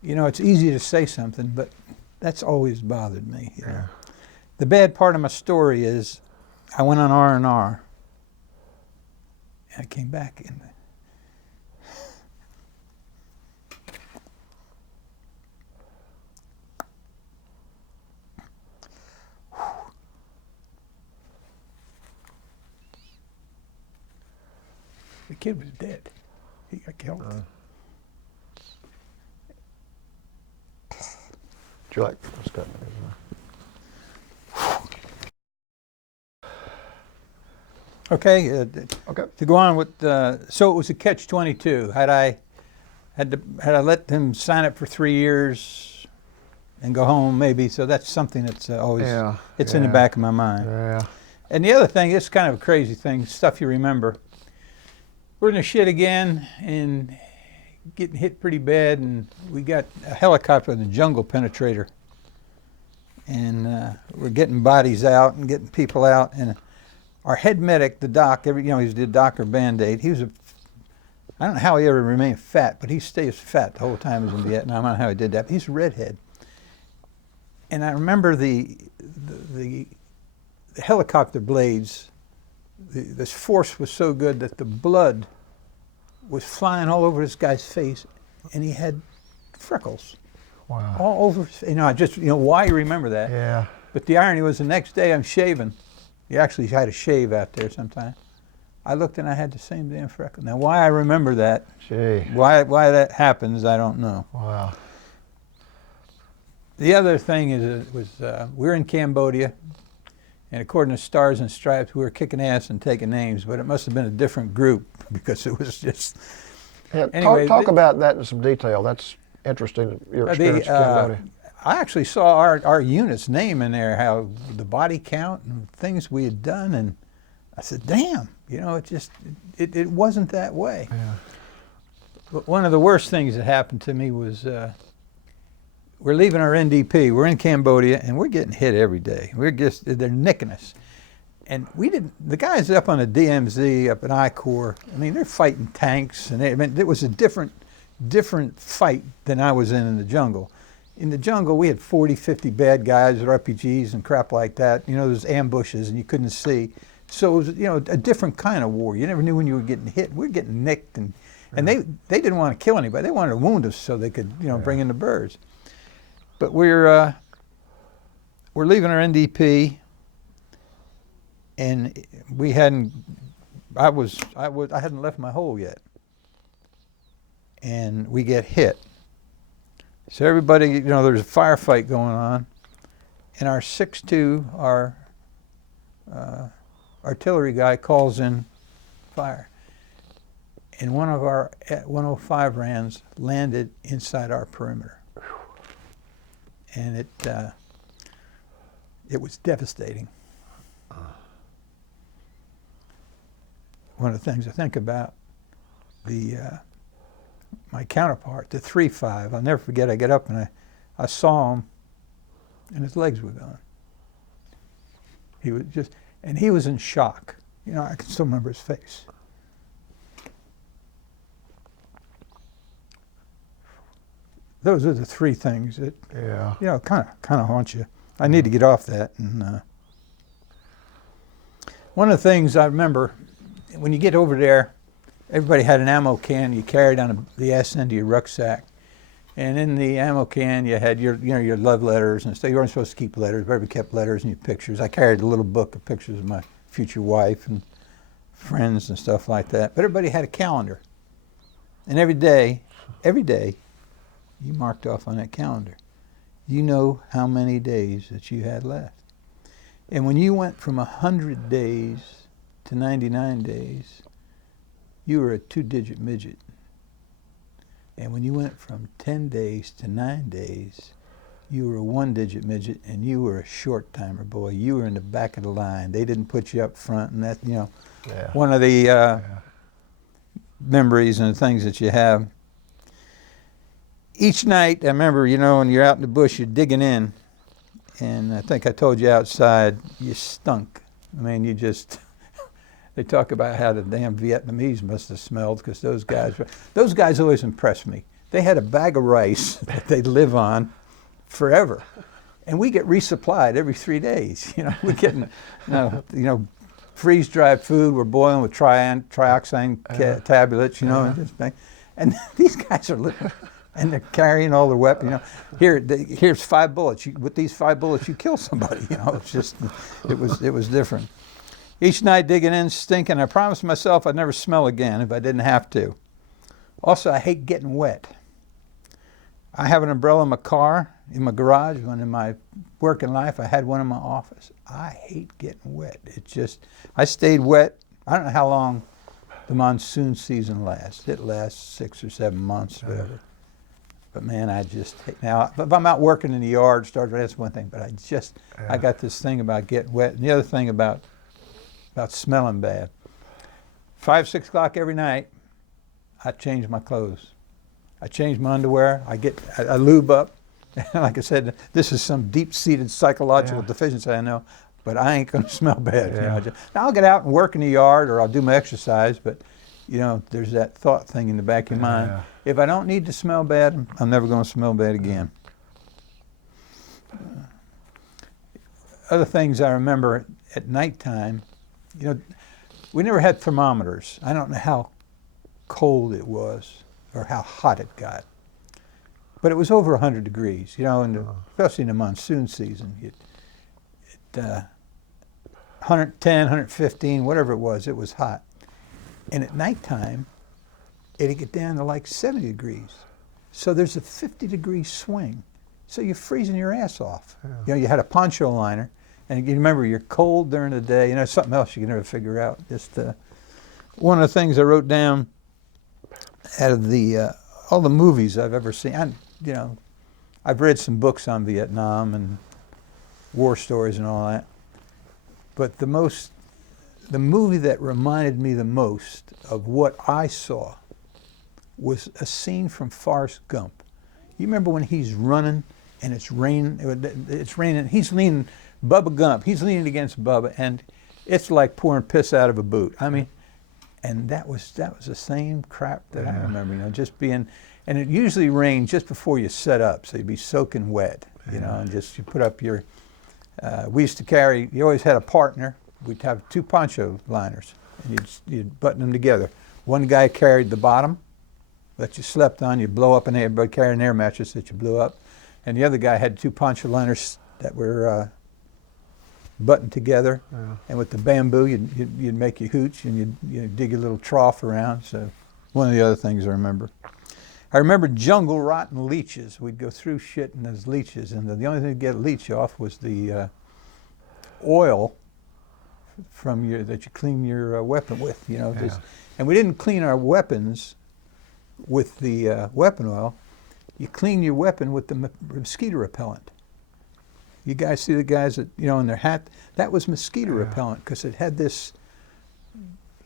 you know, it's easy to say something, but that's always bothered me. You know? The bad part of my story is I went on R&R, and I came back, and the kid was dead. He got killed. Would you like? Let's go. Okay. Okay. To go on with, so it was a catch-22. Had I let them sign up for 3 years and go home, maybe. So that's something that's always in the back of my mind. Yeah. And the other thing, it's kind of a crazy thing, stuff you remember. We're in the shit again and getting hit pretty bad, and we got a helicopter with a jungle penetrator, and we're getting bodies out and getting people out, and our head medic, the doc, he was the doc or BandAid. He was I don't know how he ever remained fat, but he stays fat the whole time he was in Vietnam. I don't know how he did that, but he's a redhead. And I remember the helicopter blades, this force was so good that the blood was flying all over this guy's face, and he had freckles Wow. all over. I just, why you remember that. Yeah. But the irony was the next day I'm shaving. You actually had to shave out there sometime. I looked and I had the same damn freckle. Now, why I remember that, Gee. why that happens, I don't know. Wow. The other thing is, we're in Cambodia, and according to Stars and Stripes, we were kicking ass and taking names, but it must have been a different group because it was just. Yeah, Anyway, talk about that in some detail. That's interesting, your experience in Cambodia. I actually saw our unit's name in there, how the body count and things we had done, and I said, damn, it wasn't that way. Yeah. But one of the worst things that happened to me was we're leaving our NDP. We're in Cambodia, and we're getting hit every day. They're nicking us. And the guys up on the DMZ, up at I Corps, they're fighting tanks, and it was a different fight than I was in the jungle. In the jungle, we had 40, 50 bad guys with RPGs and crap like that. There's ambushes, and you couldn't see. So it was, a different kind of war. You never knew when you were getting hit. We were getting nicked, and they didn't want to kill anybody. They wanted to wound us so they could, bring in the birds. But we're leaving our NDP, and I hadn't left my hole yet, and we get hit. So everybody, there's a firefight going on, and our 6-2, our artillery guy calls in fire, and one of our 105 rounds landed inside our perimeter, and it was devastating. One of the things I think about, my counterpart, the 3-5, I'll never forget, I get up and I saw him, and his legs were gone. He was in shock. I can still remember his face. Those are the three things that, kind of haunt you. I need to get off that. And one of the things I remember, when you get over there, everybody had an ammo can you carried on the ass end of your rucksack. And in the ammo can you had your love letters and stuff. You weren't supposed to keep letters, but everybody kept letters and your pictures. I carried a little book of pictures of my future wife and friends and stuff like that. But everybody had a calendar. And every day, you marked off on that calendar. You know how many days that you had left. And when you went from 100 days to 99 days, you were a 2-digit midget. And when you went from 10 days to 9 days, you were a 1-digit midget, and you were a short timer, boy. You were in the back of the line. They didn't put you up front, and that, one of the memories and the things that you have. Each night, I remember, when you're out in the bush, you're digging in, and I think I told you outside, you stunk. They talk about how the damn Vietnamese must have smelled, because those guys always impressed me. They had a bag of rice that they'd live on forever, and we get resupplied every 3 days. We're getting, freeze-dried food. We're boiling with trioxane tablets, and these guys are living, and they're carrying all their weapons. Here's 5 bullets. With these 5 bullets, you kill somebody. It's just, it was different. Each night digging in, stinking. I promised myself I'd never smell again if I didn't have to. Also, I hate getting wet. I have an umbrella in my car, in my garage. When in my working life, I had one in my office. I hate getting wet. I stayed wet. I don't know how long the monsoon season lasts. It lasts 6 or 7 months, whatever. But man, now, if I'm out working in the yard, that's one thing, but I got this thing about getting wet. And the other thing about smelling bad. 5, 6 o'clock every night, I change my clothes. I change my underwear. I lube up. Like I said, this is some deep-seated psychological deficiency, I know, but I ain't going to smell bad. Now I'll get out and work in the yard, or I'll do my exercise, but there's that thought thing in the back of your mind. If I don't need to smell bad, I'm never going to smell bad again. Other things I remember at nighttime, we never had thermometers. I don't know how cold it was or how hot it got. But it was over 100 degrees, you know, especially in the monsoon season. 110, 115, whatever it was hot. And at nighttime, it'd get down to like 70 degrees. So there's a 50-degree swing. So you're freezing your ass off. Yeah. You know, you had a poncho liner, and you remember you're cold during the day. You know, something else you can never figure out. Just one of the things I wrote down out of the all the movies I've ever seen. You know, I've read some books on Vietnam and war stories and all that. But the movie that reminded me the most of what I saw was a scene from Forrest Gump. You remember when he's running and it's raining, he's leaning, Bubba Gump, he's leaning against Bubba, and it's like pouring piss out of a boot. I mean, and that was the same crap that I remember, you know, just being, and it usually rained just before you set up, so you'd be soaking wet, you know, and just you put up your, we used to carry, you always had a partner, we'd have 2 poncho liners, and you'd button them together. One guy carried the bottom that you slept on, you blow up, and everybody carried an air mattress that you blew up. And the other guy had 2 poncho liners that were buttoned together. Yeah. And with the bamboo, you'd make your hooch, and you'd dig a little trough around. So one of the other things I remember. I remember jungle rotten leeches. We'd go through shit in those leeches, and the only thing to get a leech off was the oil from that you clean your weapon with. You know, yeah. And we didn't clean our weapons with the weapon oil. You clean your weapon with the mosquito repellent. You guys see the guys that, you know, in their hat, that was mosquito repellent, because it had this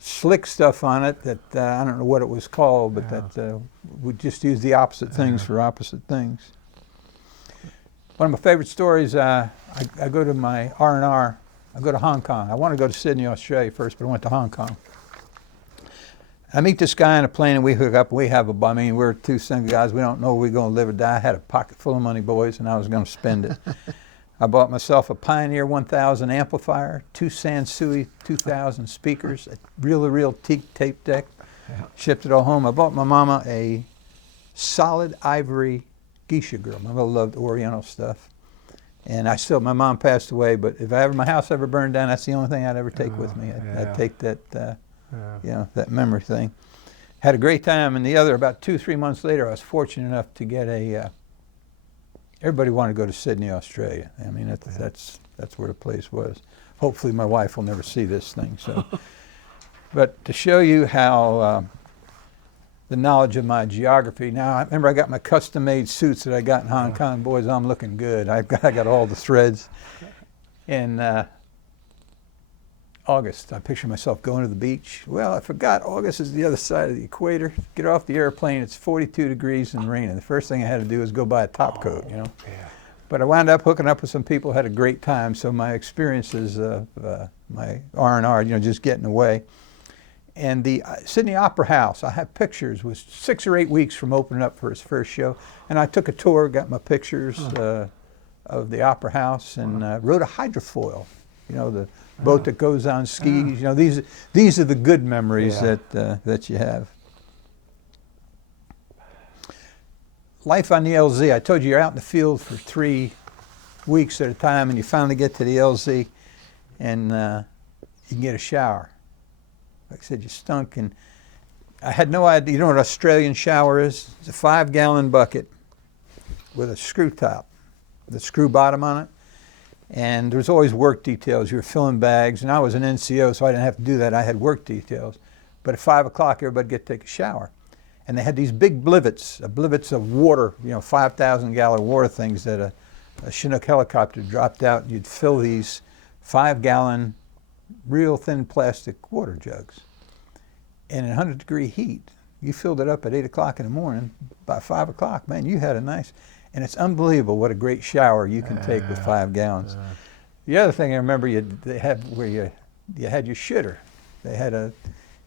slick stuff on it that I don't know what it was called, but that would just use the opposite things for opposite things. One of my favorite stories, I go to my R&R, I go to Hong Kong. I want to go to Sydney, Australia first, but I went to Hong Kong. I meet this guy on a plane, and we hook up. We have I mean, we're 2 single guys. We don't know if we're going to live or die. I had a pocket full of money, boys, and I was going to spend it. I bought myself a Pioneer 1000 amplifier, 2 Sansui 2000 speakers, a reel-to-reel teak tape deck. Shipped it all home. I bought my mama a solid ivory geisha girl. My mother loved Oriental stuff. And my mom passed away, but if my house ever burned down, that's the only thing I'd ever take with me. I'd take that. You know, that memory thing. Had a great time, and about 2-3 months later, I was fortunate enough to get everybody wanted to go to Sydney, Australia. I mean, that's where the place was. Hopefully my wife will never see this thing. So, but to show you how the knowledge of my geography. Now, I remember I got my custom-made suits that I got in Hong Kong. Boys, I'm looking good. I got all the threads. And August, I picture myself going to the beach. Well, I forgot August is the other side of the equator. Get off the airplane, it's 42 degrees and raining. The first thing I had to do was go buy a top coat, you know. Yeah. But I wound up hooking up with some people, had a great time. So my experiences of my R&R, you know, just getting away. And the Sydney Opera House, I have pictures, was 6 or 8 weeks from opening up for its first show. And I took a tour, got my pictures of the Opera House, and rode a hydrofoil, you know, the boat that goes on skis. You know, these are the good memories that you have. Life on the LZ. I told you you're out in the field for 3 weeks at a time, and you finally get to the LZ, and you can get a shower. Like I said, you stunk, and I had no idea. You know what an Australian shower is? It's a 5-gallon bucket with a screw top, with a screw bottom on it. And there was always work details. You were filling bags, and I was an NCO, so I didn't have to do that. I had work details. But at 5 o'clock, everybody get to take a shower. And they had these big blivets of water, you know, 5,000-gallon water things that a Chinook helicopter dropped out, and you'd fill these 5-gallon, real thin plastic water jugs. And in 100-degree heat, you filled it up at 8 o'clock in the morning. By 5 o'clock, man, you had a nice... And it's unbelievable what a great shower you can take with 5 gallons. The other thing I remember they had where you had your shitter. They had and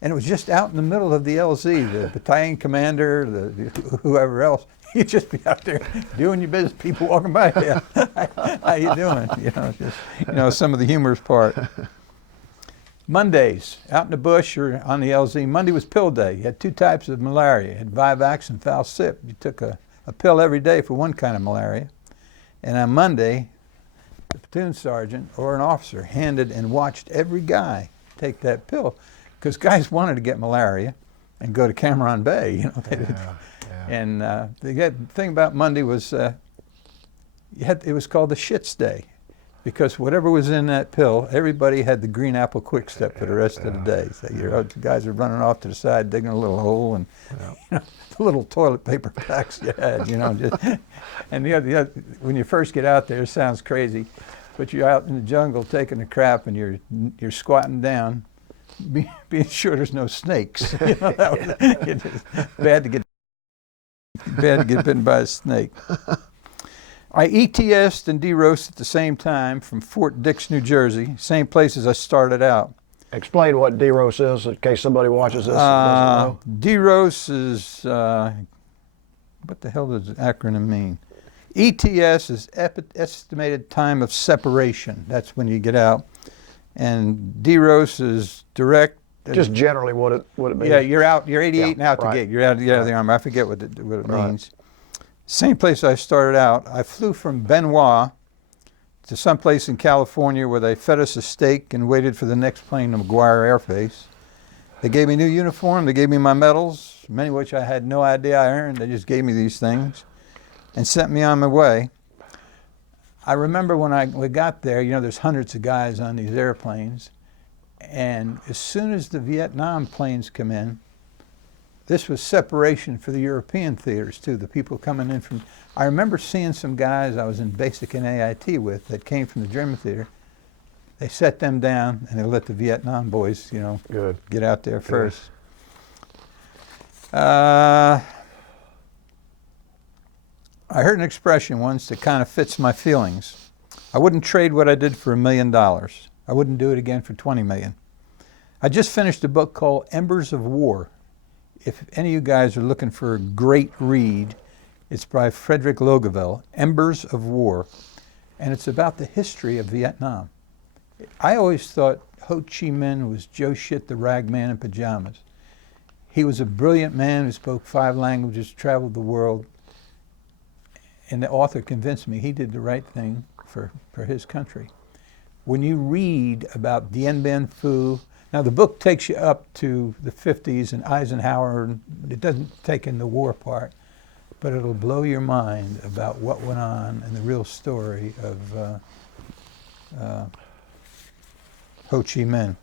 it was just out in the middle of the LZ, the battalion commander, whoever else. You'd just be out there doing your business. People walking by, how you doing? You know, just some of the humorous part. Mondays, out in the bush or on the LZ. Monday was pill day. You had 2 types of malaria. You had Vivax and Falsip. You took a a pill every day for one kind of malaria. And on Monday, the platoon sergeant or an officer handed and watched every guy take that pill, because guys wanted to get malaria and go to Cameron Bay, you know. And the thing about Monday was it was called the shits day, because whatever was in that pill, everybody had the green apple quick step for the rest of the day. So your guys are running off to the side, digging a little hole, and you know, the little toilet paper packs you had, you know. And the other, when you first get out there, it sounds crazy, but you're out in the jungle taking a crap, and you're squatting down, being sure there's no snakes. You know, that was bad to get bitten by a snake. I ETS'd and DeRosied at the same time from Fort Dix, New Jersey, same place as I started out. Explain what DeRose is in case somebody watches this and doesn't know. DeRose is, what the hell does the acronym mean? ETS is estimated time of separation. That's when you get out. And DeRose is direct. Just generally what it means. Yeah, you're out. You're 88 and out the gate. You're out of the Army. I forget what it means. Same place I started out. I flew from Benoit to someplace in California where they fed us a steak and waited for the next plane to McGuire Air Base. They gave me a new uniform. They gave me my medals, many of which I had no idea I earned. They just gave me these things and sent me on my way. I remember when we got there, you know, there's hundreds of guys on these airplanes. And as soon as the Vietnam planes come in, this was separation for the European theaters too, the people coming in from, I remember seeing some guys I was in basic and AIT with that came from the German theater. They set them down and they let the Vietnam boys, you know, get out there first. I heard an expression once that kind of fits my feelings. I wouldn't trade what I did for $1 million. I wouldn't do it again for 20 million. I just finished a book called Embers of War. If any of you guys are looking for a great read, it's by Fred Logevall, Embers of War, and it's about the history of Vietnam. I always thought Ho Chi Minh was Joe Shit, the rag man in pajamas. He was a brilliant man who spoke 5 languages, traveled the world, and the author convinced me he did the right thing for his country. When you read about Dien Bien Phu, now the book takes you up to the 50s and Eisenhower, and it doesn't take in the war part, but it'll blow your mind about what went on and the real story of Ho Chi Minh.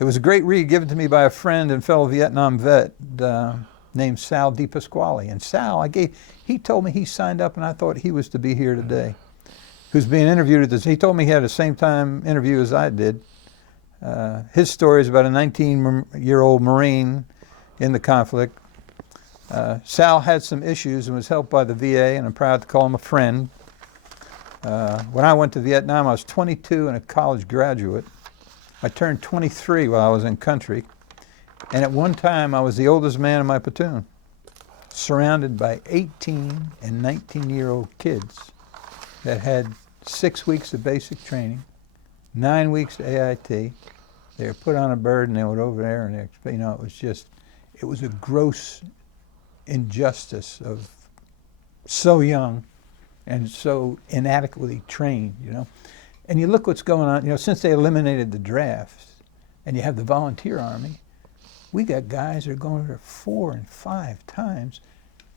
It was a great read given to me by a friend and fellow Vietnam vet named Sal DiPasquale. And Sal, he told me he signed up and I thought he was to be here today. Who's being interviewed at this. He told me he had the same time interview as I did. His story is about a 19-year-old Marine in the conflict. Sal had some issues and was helped by the VA, and I'm proud to call him a friend. When I went to Vietnam, I was 22 and a college graduate. I turned 23 while I was in country, and at one time I was the oldest man in my platoon, surrounded by 18 and 19-year-old kids that had 6 weeks of basic training, 9 weeks of AIT. They were put on a bird and they went over there, and you know, it was a gross injustice of so young and so inadequately trained, you know. And you look what's going on, you know, since they eliminated the draft and you have the volunteer army, we got guys that are going there 4 and 5 times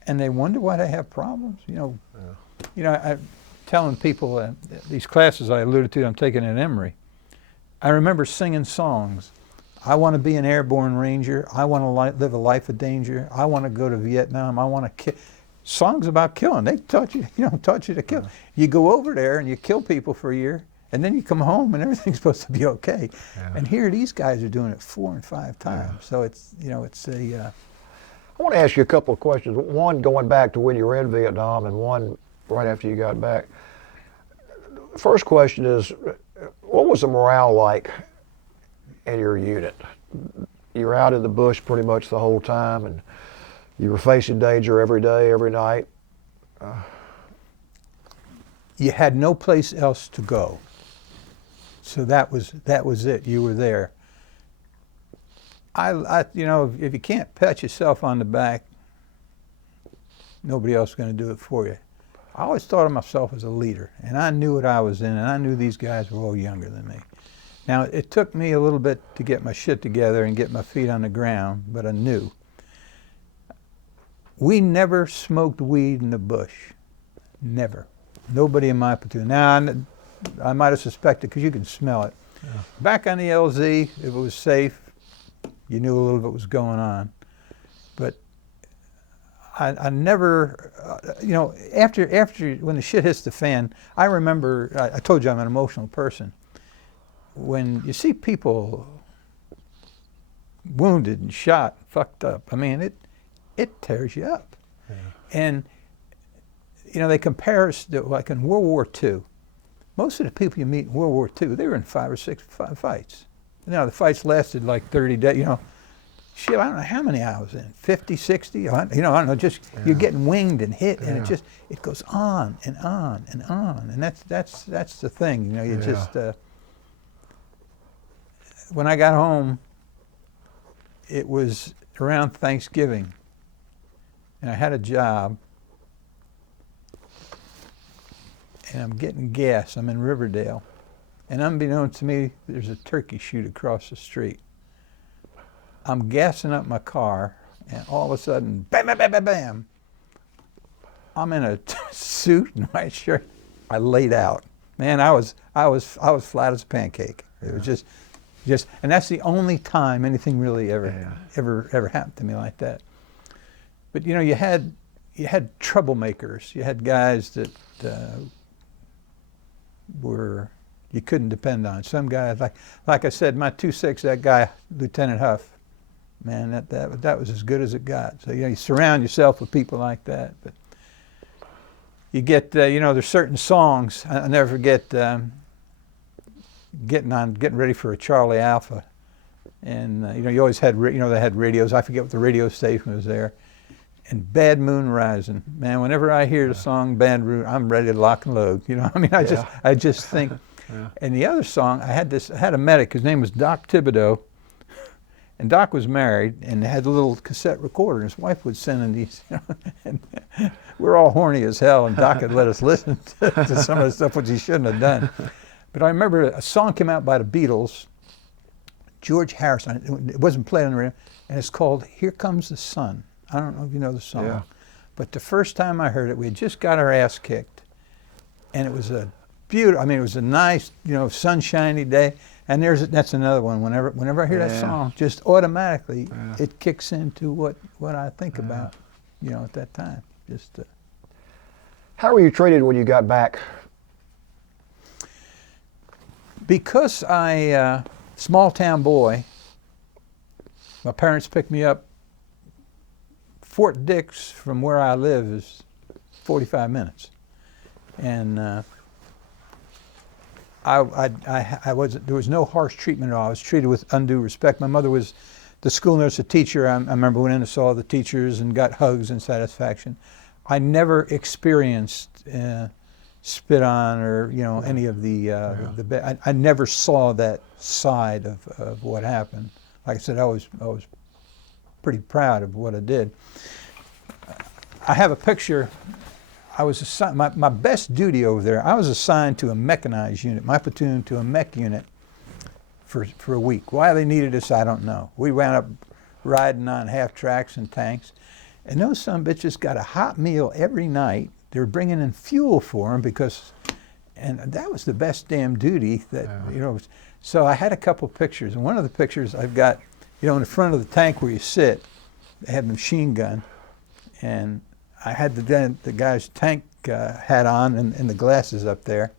and they wonder why they have problems, you know. Yeah. You know, I'm telling people these classes I alluded to, I'm taking at Emory. I remember singing songs. I want to be an airborne ranger. I want to live a life of danger. I want to go to Vietnam. I want to kill. Songs about killing. They taught you, taught you to kill. You go over there and you kill people for a year, and then you come home and everything's supposed to be okay. Yeah. And here these guys are doing it 4 and 5 times. Yeah. So it's, it's a... I want to ask you a couple of questions. One, going back to when you were in Vietnam, and one right after you got back. First question is, what was the morale like in your unit? You were out in the bush pretty much the whole time, and you were facing danger every day, every night. You had no place else to go. So that was it. You were there. If you can't pat yourself on the back, nobody else is going to do it for you. I always thought of myself as a leader, and I knew what I was in, and I knew these guys were all younger than me. Now, it took me a little bit to get my shit together and get my feet on the ground, but I knew. We never smoked weed in the bush. Never. Nobody in my platoon. Now, I might have suspected because you can smell it. Yeah. Back on the LZ, if it was safe, you knew a little bit was going on. But I never, you know, after when the shit hits the fan, I remember, I told you I'm an emotional person. When you see people wounded and shot, fucked up, I mean, it tears you up. Yeah. And, you know, they compare us to, like in World War II, most of the people you meet in World War II, they were in 5 or 6 fights. You know, the fights lasted like 30 days, you know. Shit, I don't know how many I was in, 50, 60, you know, I don't know, just, yeah. You're getting winged and hit, and it goes on and on and on, and that's the thing, you know, you just, when I got home, it was around Thanksgiving, and I had a job, and I'm getting gas, I'm in Riverdale, and unbeknownst to me, there's a turkey shoot across the street. I'm gassing up my car, and all of a sudden, bam, bam, bam, bam, bam. I'm in a suit and white shirt. I laid out. Man, I was flat as a pancake. It was just, and that's the only time anything really ever happened to me like that. But you know, you had troublemakers. You had guys that you couldn't depend on. Some guys, like I said, my 2.6, that guy, Lieutenant Huff. Man, that was as good as it got. So, you know, you surround yourself with people like that. But you get, you know, there's certain songs. I'll never forget getting ready for a Charlie Alpha. And, you know, you always had, you know, they had radios. I forget what the radio station was there. And Bad Moon Rising. Man, whenever I hear the song Bad Moon, I'm ready to lock and load. You know, I mean, I just think. Yeah. And the other song, I had a medic. His name was Doc Thibodeau. And Doc was married and had a little cassette recorder, and his wife would send in these, you know, and we're all horny as hell, and Doc had let us listen to some of the stuff which he shouldn't have done. But I remember a song came out by the Beatles, George Harrison, it wasn't played on the radio, and it's called Here Comes the Sun. I don't know if you know the song, but the first time I heard it, we had just got our ass kicked, and it was a beautiful, I mean, it was a nice, you know, sunshiny day. And that's another one. Whenever I hear that song, just automatically it kicks into what I think about, you know, at that time. Just. How were you treated when you got back? Because I small town boy. My parents picked me up. Fort Dix from where I live is 45 minutes, and. There was no harsh treatment at all. I was treated with undue respect. My mother was the school nurse, a teacher. I remember went in and saw the teachers and got hugs and satisfaction. I never experienced spit on or, you know, any of I never saw that side of what happened. Like I said, I was pretty proud of what I did. I have a picture. I was assigned, my best duty over there, I was assigned to a mechanized unit, my platoon to a mech unit for a week. Why they needed us, I don't know. We wound up riding on half tracks and tanks, and those sumbitches got a hot meal every night. They were bringing in fuel for them and that was the best damn duty that, you know. So I had a couple pictures, and one of the pictures I've got, you know, in the front of the tank where you sit, they have a machine gun, and I had the guy's tank hat on and the glasses up there,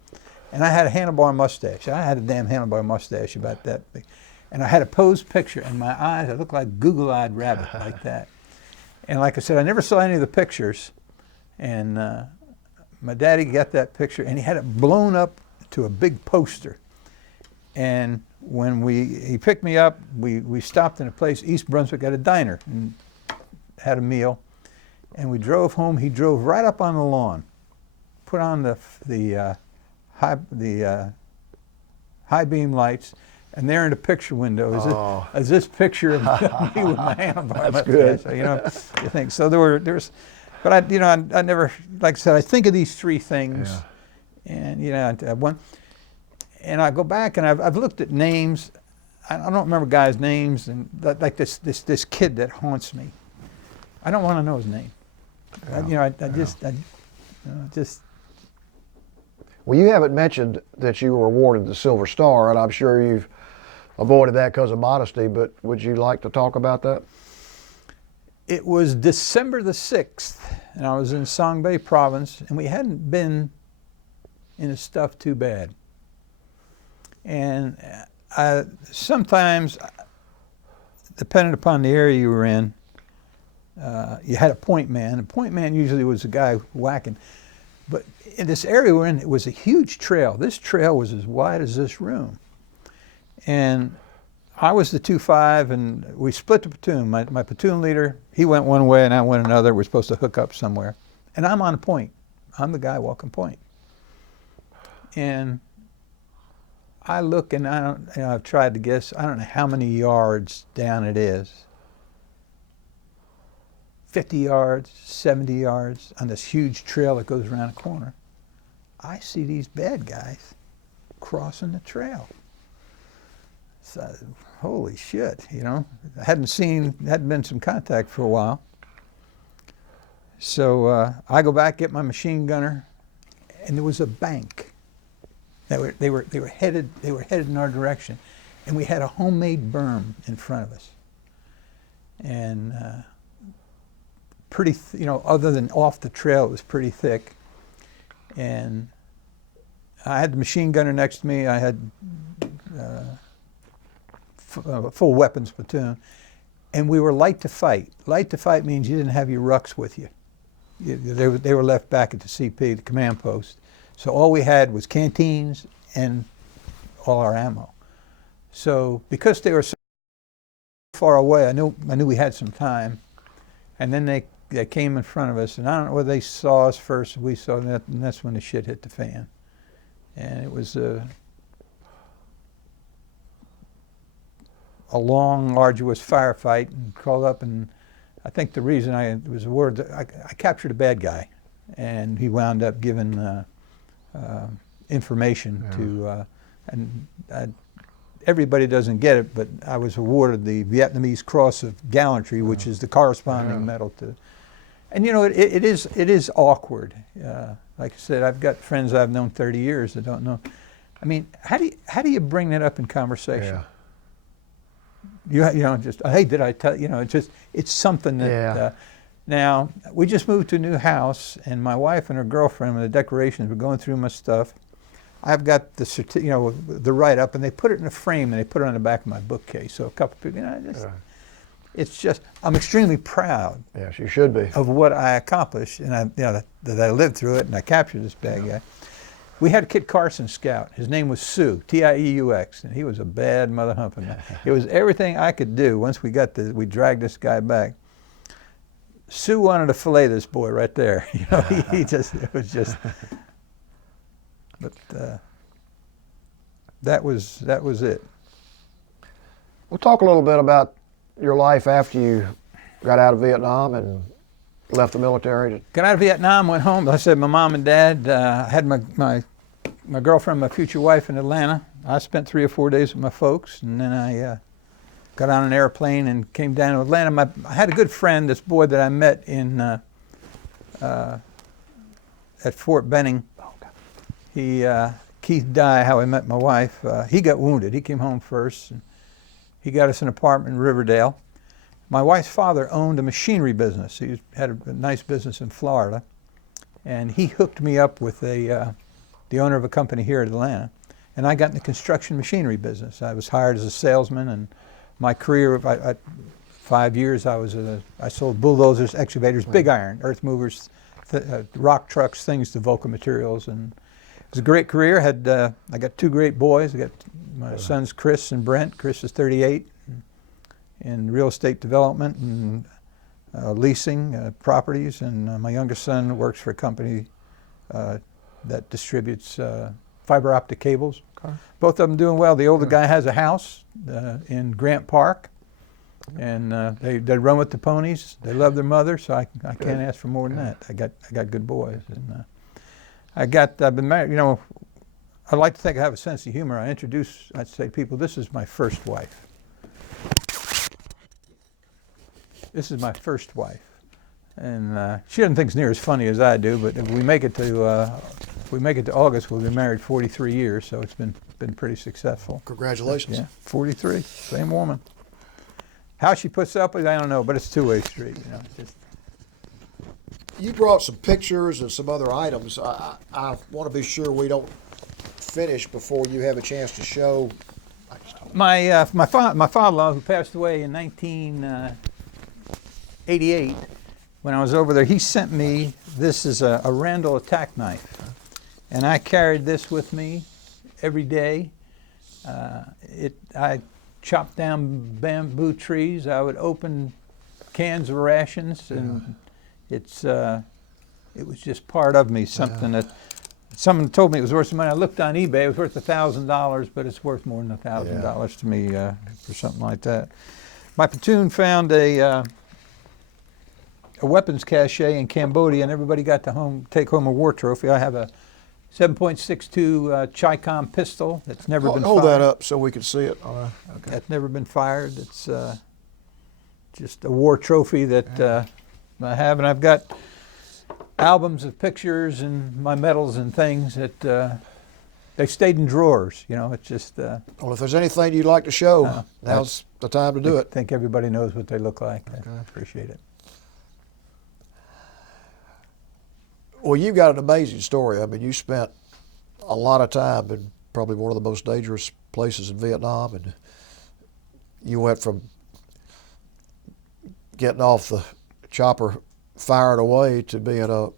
and I had a handlebar mustache. I had a damn handlebar mustache about that big, and I had a posed picture, and my eyes, I looked like Google-eyed rabbit like that. And like I said, I never saw any of the pictures, and my daddy got that picture, and he had it blown up to a big poster. And when he picked me up, we stopped in a place, East Brunswick, at a diner, and had a meal. And we drove home. He drove right up on the lawn, put on the high beam lights, and there in the picture window is this picture of me with my handlebar. That's good. So, you know, you think so. There's But I never, like I said, I think of these three things, and and I go back and I've looked at names. I don't remember guys' names, and like this kid that haunts me. I don't want to know his name. Just. Well, you haven't mentioned that you were awarded the Silver Star, and I'm sure you've avoided that because of modesty, but would you like to talk about that? It was December the 6th, and I was in Songbei province, and we hadn't been in the stuff too bad. And sometimes, depending upon the area you were in, you had a point man. A point man usually was the guy whacking. But in this area we're in, it was a huge trail. This trail was as wide as this room. And I was the 2-5, and we split the platoon. My platoon leader, he went one way and I went another. We're supposed to hook up somewhere. And I'm on point. I'm the guy walking point. And I look, and I've tried to guess, I don't know how many yards down it is. 50 yards, 70 yards on this huge trail that goes around a corner. I see these bad guys crossing the trail. So, holy shit, I hadn't been some contact for a while. So I go back, get my machine gunner, and there was a bank. They were headed in our direction, and we had a homemade berm in front of us. And pretty, other than off the trail, it was pretty thick. And I had the machine gunner next to me. I had a full weapons platoon, and we were light to fight. Light to fight means you didn't have your rucks with you. They were left back at the CP, the command post. So all we had was canteens and all our ammo. So because they were so far away, I knew we had some time. And then they came in front of us, and I don't know whether they saw us first or we saw them, and that's when the shit hit the fan. And it was a long, arduous firefight, and crawled up, and I think the reason I was awarded, I captured a bad guy, and he wound up giving information to, everybody doesn't get it, but I was awarded the Vietnamese Cross of Gallantry, which is the corresponding medal to. And it is awkward. Like I said, I've got friends I've known 30 years that don't know. I mean, how do you bring that up in conversation? Just hey, did I tell it's something that. Now we just moved to a new house, and my wife and her girlfriend, with the decorations, were going through my stuff. I've got the the write-up, and they put it in a frame, and they put it on the back of my bookcase. So a couple people, it's just, I'm extremely proud. Yes, you should be. Of what I accomplished, and that I lived through it, and I captured this bad guy. We had Kit Carson scout. His name was Sioux, T-I-E-U-X, and he was a bad mother humping man. It was everything I could do. Once we dragged this guy back. Sioux wanted to fillet this boy right there. It was just. But that was it. We'll talk a little bit about your life after you got out of Vietnam and left the military. Got out of Vietnam, went home. I said my mom and dad. I had my girlfriend, my future wife, in Atlanta. I spent 3 or 4 days with my folks, and then I got on an airplane and came down to Atlanta. I had a good friend, this boy that I met in at Fort Benning. Keith Dye, how I met my wife. He got wounded. He came home first. And he got us an apartment in Riverdale. My wife's father owned a machinery business. He had a nice business in Florida, and he hooked me up with the owner of a company here in Atlanta, and I got in the construction machinery business. I was hired as a salesman, and my career, 5 years, I sold bulldozers, excavators, big iron, earth movers, rock trucks, things to Vulcan Materials, and it was a great career. I got 2 great boys. I got my sons Chris and Brent. Chris is 38, in real estate development and leasing properties, and my youngest son works for a company that distributes fiber optic cables. Okay. Both of them doing well. The older guy has a house in Grant Park, And they run with the ponies. They love their mother, so I can't ask for more than that. I got good boys, and I've been married. You know, I like to think I have a sense of humor. I'd say to people, this is my first wife. This is my first wife, and she doesn't think it's near as funny as I do. But if we make it to August, we'll be married 43 years, so it's been pretty successful. Congratulations. Yeah, 43, same woman. How she puts up with it, I don't know, but it's a two-way street. You know, You brought some pictures and some other items. I want to be sure we don't finish before you have a chance to show. My father-in-law, who passed away in 1988, when I was over there, he sent me, this is a Randall attack knife, and I carried this with me every day. I chopped down bamboo trees. I would open cans of rations, and it was just part of me. Something that someone told me it was worth some money. I looked on eBay; it was worth $1,000, but it's worth more than $1,000 to me for something like that. My platoon found a weapons cache in Cambodia, and everybody got to take home a war trophy. I have a 7.62 Chi-Com pistol that's never been fired. Hold that up so we can see it. Okay. That's never been fired. It's just a war trophy that I have, and I've got albums of pictures and my medals and things that they stayed in drawers. You know, it's just. Well, if there's anything you'd like to show, now's the time to do it. I think everybody knows what they look like. Okay. I appreciate it. Well, you've got an amazing story. I mean, you spent a lot of time in probably one of the most dangerous places in Vietnam, and you went from getting off the chopper firing away to being a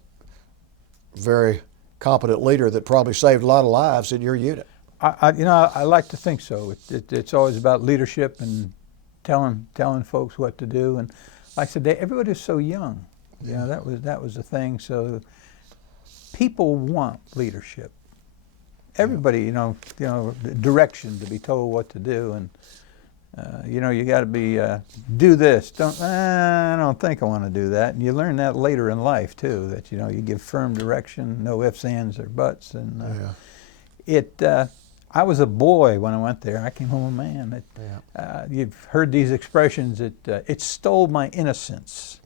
very competent leader that probably saved a lot of lives in your unit. I like to think so. It's always about leadership and telling folks what to do. And like I said, everybody's so young. You know, that was the thing. So people want leadership. Everybody, you know, direction to be told what to do, and you got to be do this. I don't think I want to do that. And you learn that later in life too. That you give firm direction, no ifs, ands, or buts. And I was a boy when I went there. I came home a man. You've heard these expressions. It stole my innocence.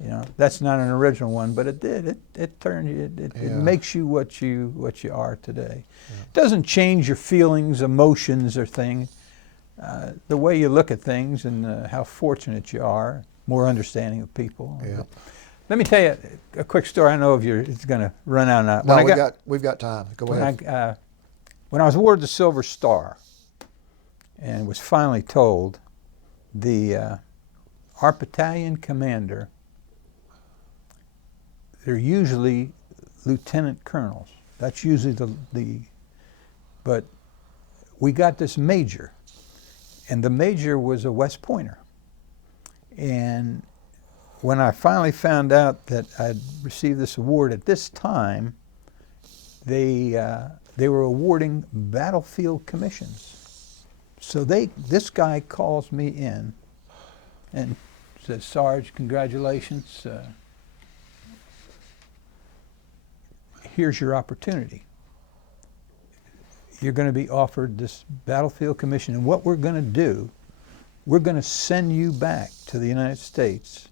You know, that's not an original one, but it did. It turned you. It makes you what you are today. It doesn't change your feelings, emotions, or things. The way you look at things and how fortunate you are, more understanding of people. Yeah. Let me tell you a quick story. I know it's going to run out now. No, we've got time. Go ahead. When I was awarded the Silver Star, and was finally told, our battalion commander. They're usually lieutenant colonels. That's usually but we got this major, and the major was a West Pointer. And when I finally found out that I'd received this award at this time, they were awarding battlefield commissions. So this guy calls me in and says, "Sarge, congratulations. Here's your opportunity. You're going to be offered this battlefield commission, and what we're going to do, we're going to send you back to the United States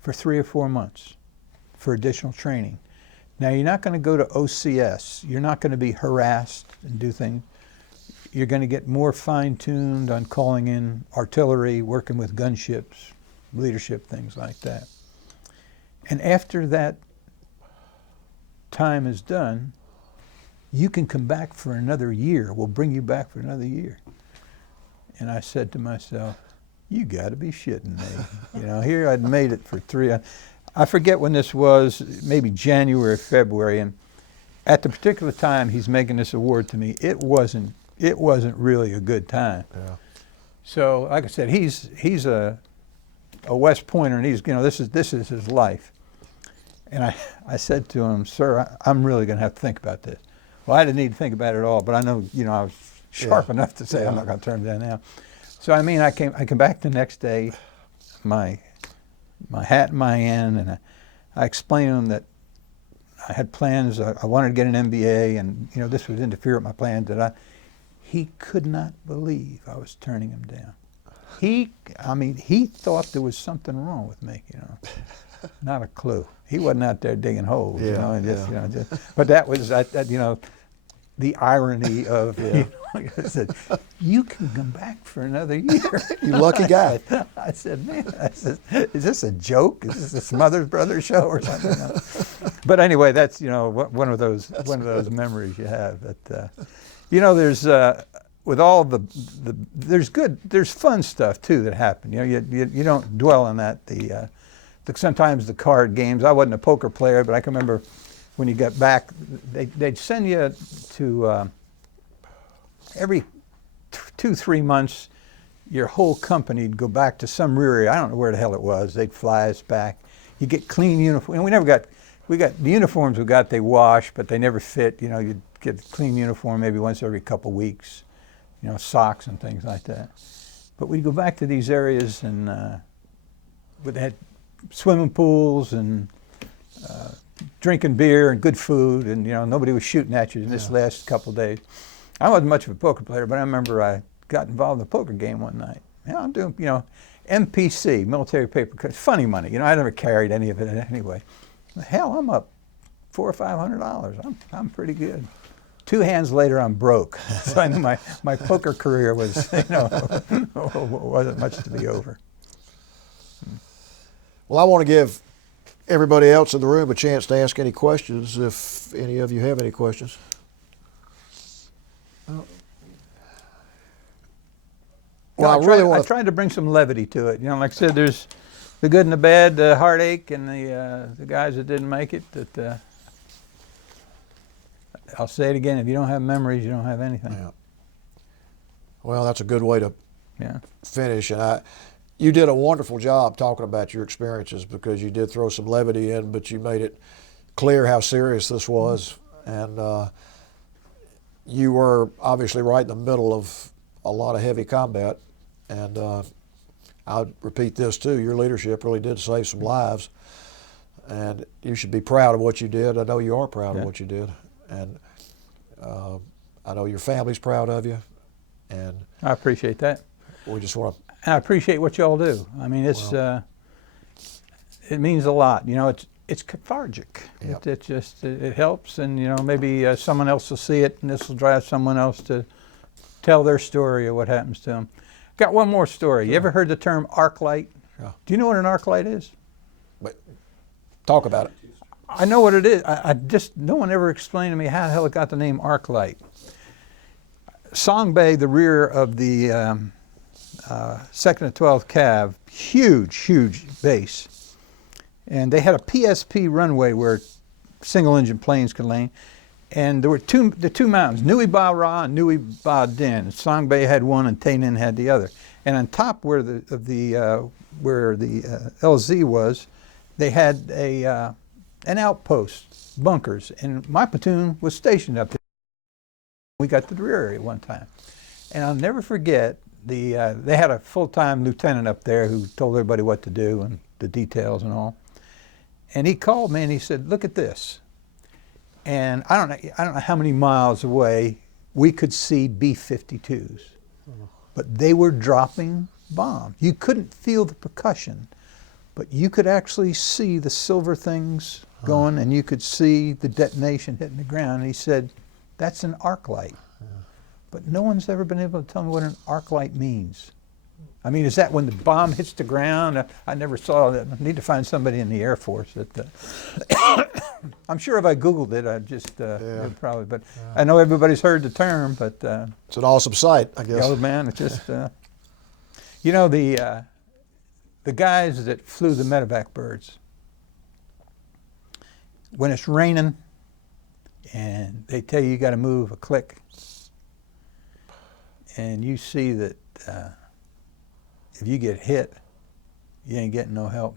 for 3 or 4 months for additional training. Now, you're not going to go to OCS. You're not going to be harassed and do things. You're going to get more fine-tuned on calling in artillery, working with gunships, leadership, things like that. And after that time is done, you can come back for another year. We'll bring you back for another year." And I said to myself, "You got to be shitting me." Here I'd made it for 3. I forget when this was, maybe January, February, and at the particular time he's making this award to me, it wasn't really a good time. Yeah. So, like I said, he's a West Pointer, and this is his life. And I said to him, "Sir, I'm really going to have to think about this." Well, I didn't need to think about it at all, but I know, I was sharp enough to say, "I'm not going to turn it down now." So I mean, I came back the next day, my hat in my hand, and I explained to him that I had plans. I wanted to get an MBA, and you know this would interfere with my plans. He could not believe I was turning him down. I mean, he thought there was something wrong with me. You know, not a clue. He wasn't out there digging holes. Yeah, you know, and just, you know, but that was you know, the irony of it. I said, you can come back for another year. You lucky guy. I said, man, is this a joke? Is this a Smothers Brothers show or something? No. But anyway, that's, you know, one of those memories you have. That, you know, there's with all there's fun stuff too that happened. You know, you don't dwell on that. Sometimes the card games. I wasn't a poker player, but I can remember when you got back, they'd send you to every 2-3 months, your whole company would go back to some rear area. I don't know where the hell it was. They'd fly us back. You get clean uniform. And we got the uniforms we got, they wash, but they never fit. You know, you'd get a clean uniform maybe once every couple weeks, you know, socks and things like that. But we'd go back to these areas and they had swimming pools and drinking beer and good food, and you know, nobody was shooting at you in this last couple of days. I wasn't much of a poker player, but I remember I got involved in a poker game one night. You know, I'm doing, you know, MPC, military paper, funny money. You know, I never carried any of it anyway. Hell, I'm up $400 or $500. I'm pretty good. 2 hands later, I'm broke. So I knew my poker career was, you know, wasn't much to be over. Well, I want to give everybody else in the room a chance to ask any questions, if any of you have any questions. Well, I tried to bring some levity to it. You know, like I said, there's the good and the bad, the heartache, and the guys that didn't make it. That I'll say it again: if you don't have memories, you don't have anything. Yeah. Well, that's a good way to Yeah. finish. And you did a wonderful job talking about your experiences, because you did throw some levity in, but you made it clear how serious this was. And you were obviously right in the middle of a lot of heavy combat. And I'll repeat this too, your leadership really did save some lives. And you should be proud of what you did. I know you are proud of what you did. And I know your family's proud of you. And I appreciate that. we just want to. I appreciate what y'all do. I mean, it's it means a lot. You know, it's cathartic. Yep. It helps, and you know, maybe someone else will see it, and this will drive someone else to tell their story of what happens to them. Got one more story. You ever heard the term arc light? Yeah. Do you know what an arc light is? But talk about it. I know what it is. I just, no one ever explained to me how the hell it got the name arc light. Song Bay, the rear of the 2nd and 12th Cav, huge base. And they had a PSP runway where single engine planes could land. And there were the two mountains, Nui Ba Ra and Nui Ba Din. Song Bay had one and Tay Ninh had the other. And on top where the LZ was, they had an outpost, bunkers. And my platoon was stationed up there. We got to the rear area one time. And I'll never forget, they had a full-time lieutenant up there who told everybody what to do and the details and all. And he called me and he said, look at this. And I don't know how many miles away we could see B-52s, but they were dropping bombs. You couldn't feel the percussion, but you could actually see the silver things going, and you could see the detonation hitting the ground. And he said, that's an arc light. But no one's ever been able to tell me what an arc light means. I mean, is that when the bomb hits the ground? I never saw that. I need to find somebody in the Air Force that. I'm sure if I Googled it, I'd just probably. But I know everybody's heard the term. But It's an awesome sight, I guess. Oh man, it's just. You know, the guys that flew the medevac birds. When it's raining, and they tell you got to move a click, and you see that. If you get hit, you ain't getting no help.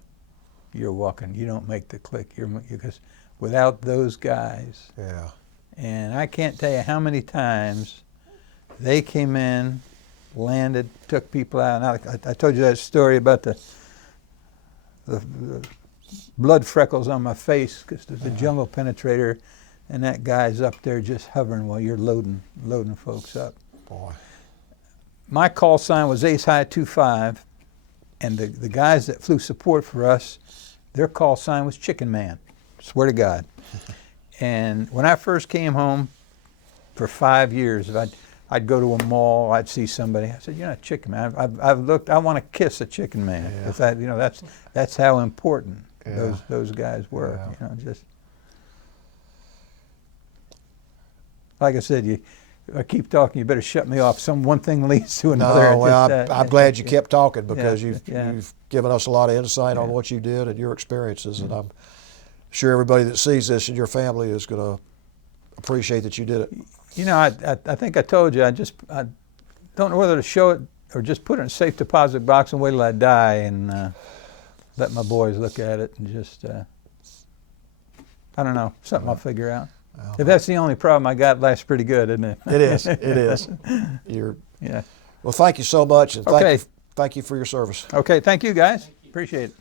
You're walking. You don't make the click. Because without those guys, and I can't tell you how many times they came in landed, took people out. And I told you that story about the blood freckles on my face because there's a jungle penetrator, and that guy's up there just hovering while you're loading folks up. Boy. My call sign was Ace High 25, and the guys that flew support for us, their call sign was Chicken Man. Swear to God. And when I first came home, for 5 years, I'd go to a mall, I'd see somebody, I said, "You're not Chicken Man. I've looked, I want to kiss a Chicken Man." Yeah. That's how important Yeah. those guys were. Yeah. Just like I said, I keep talking, you better shut me off. One thing leads to another. No, well, I'm glad you kept talking because yeah, you've given us a lot of insight on what you did and your experiences, and I'm sure everybody that sees this in your family is going to appreciate that you did it. I think I told you, I don't know whether to show it or just put it in a safe deposit box and wait till I die and let my boys look at it and just, I don't know, something I'll figure out. Well, If that's the only problem I got, life's pretty good, isn't it? It is. It is. Yeah. Well, thank you so much, and Okay. thank you for your service. Okay, thank you guys. Appreciate it.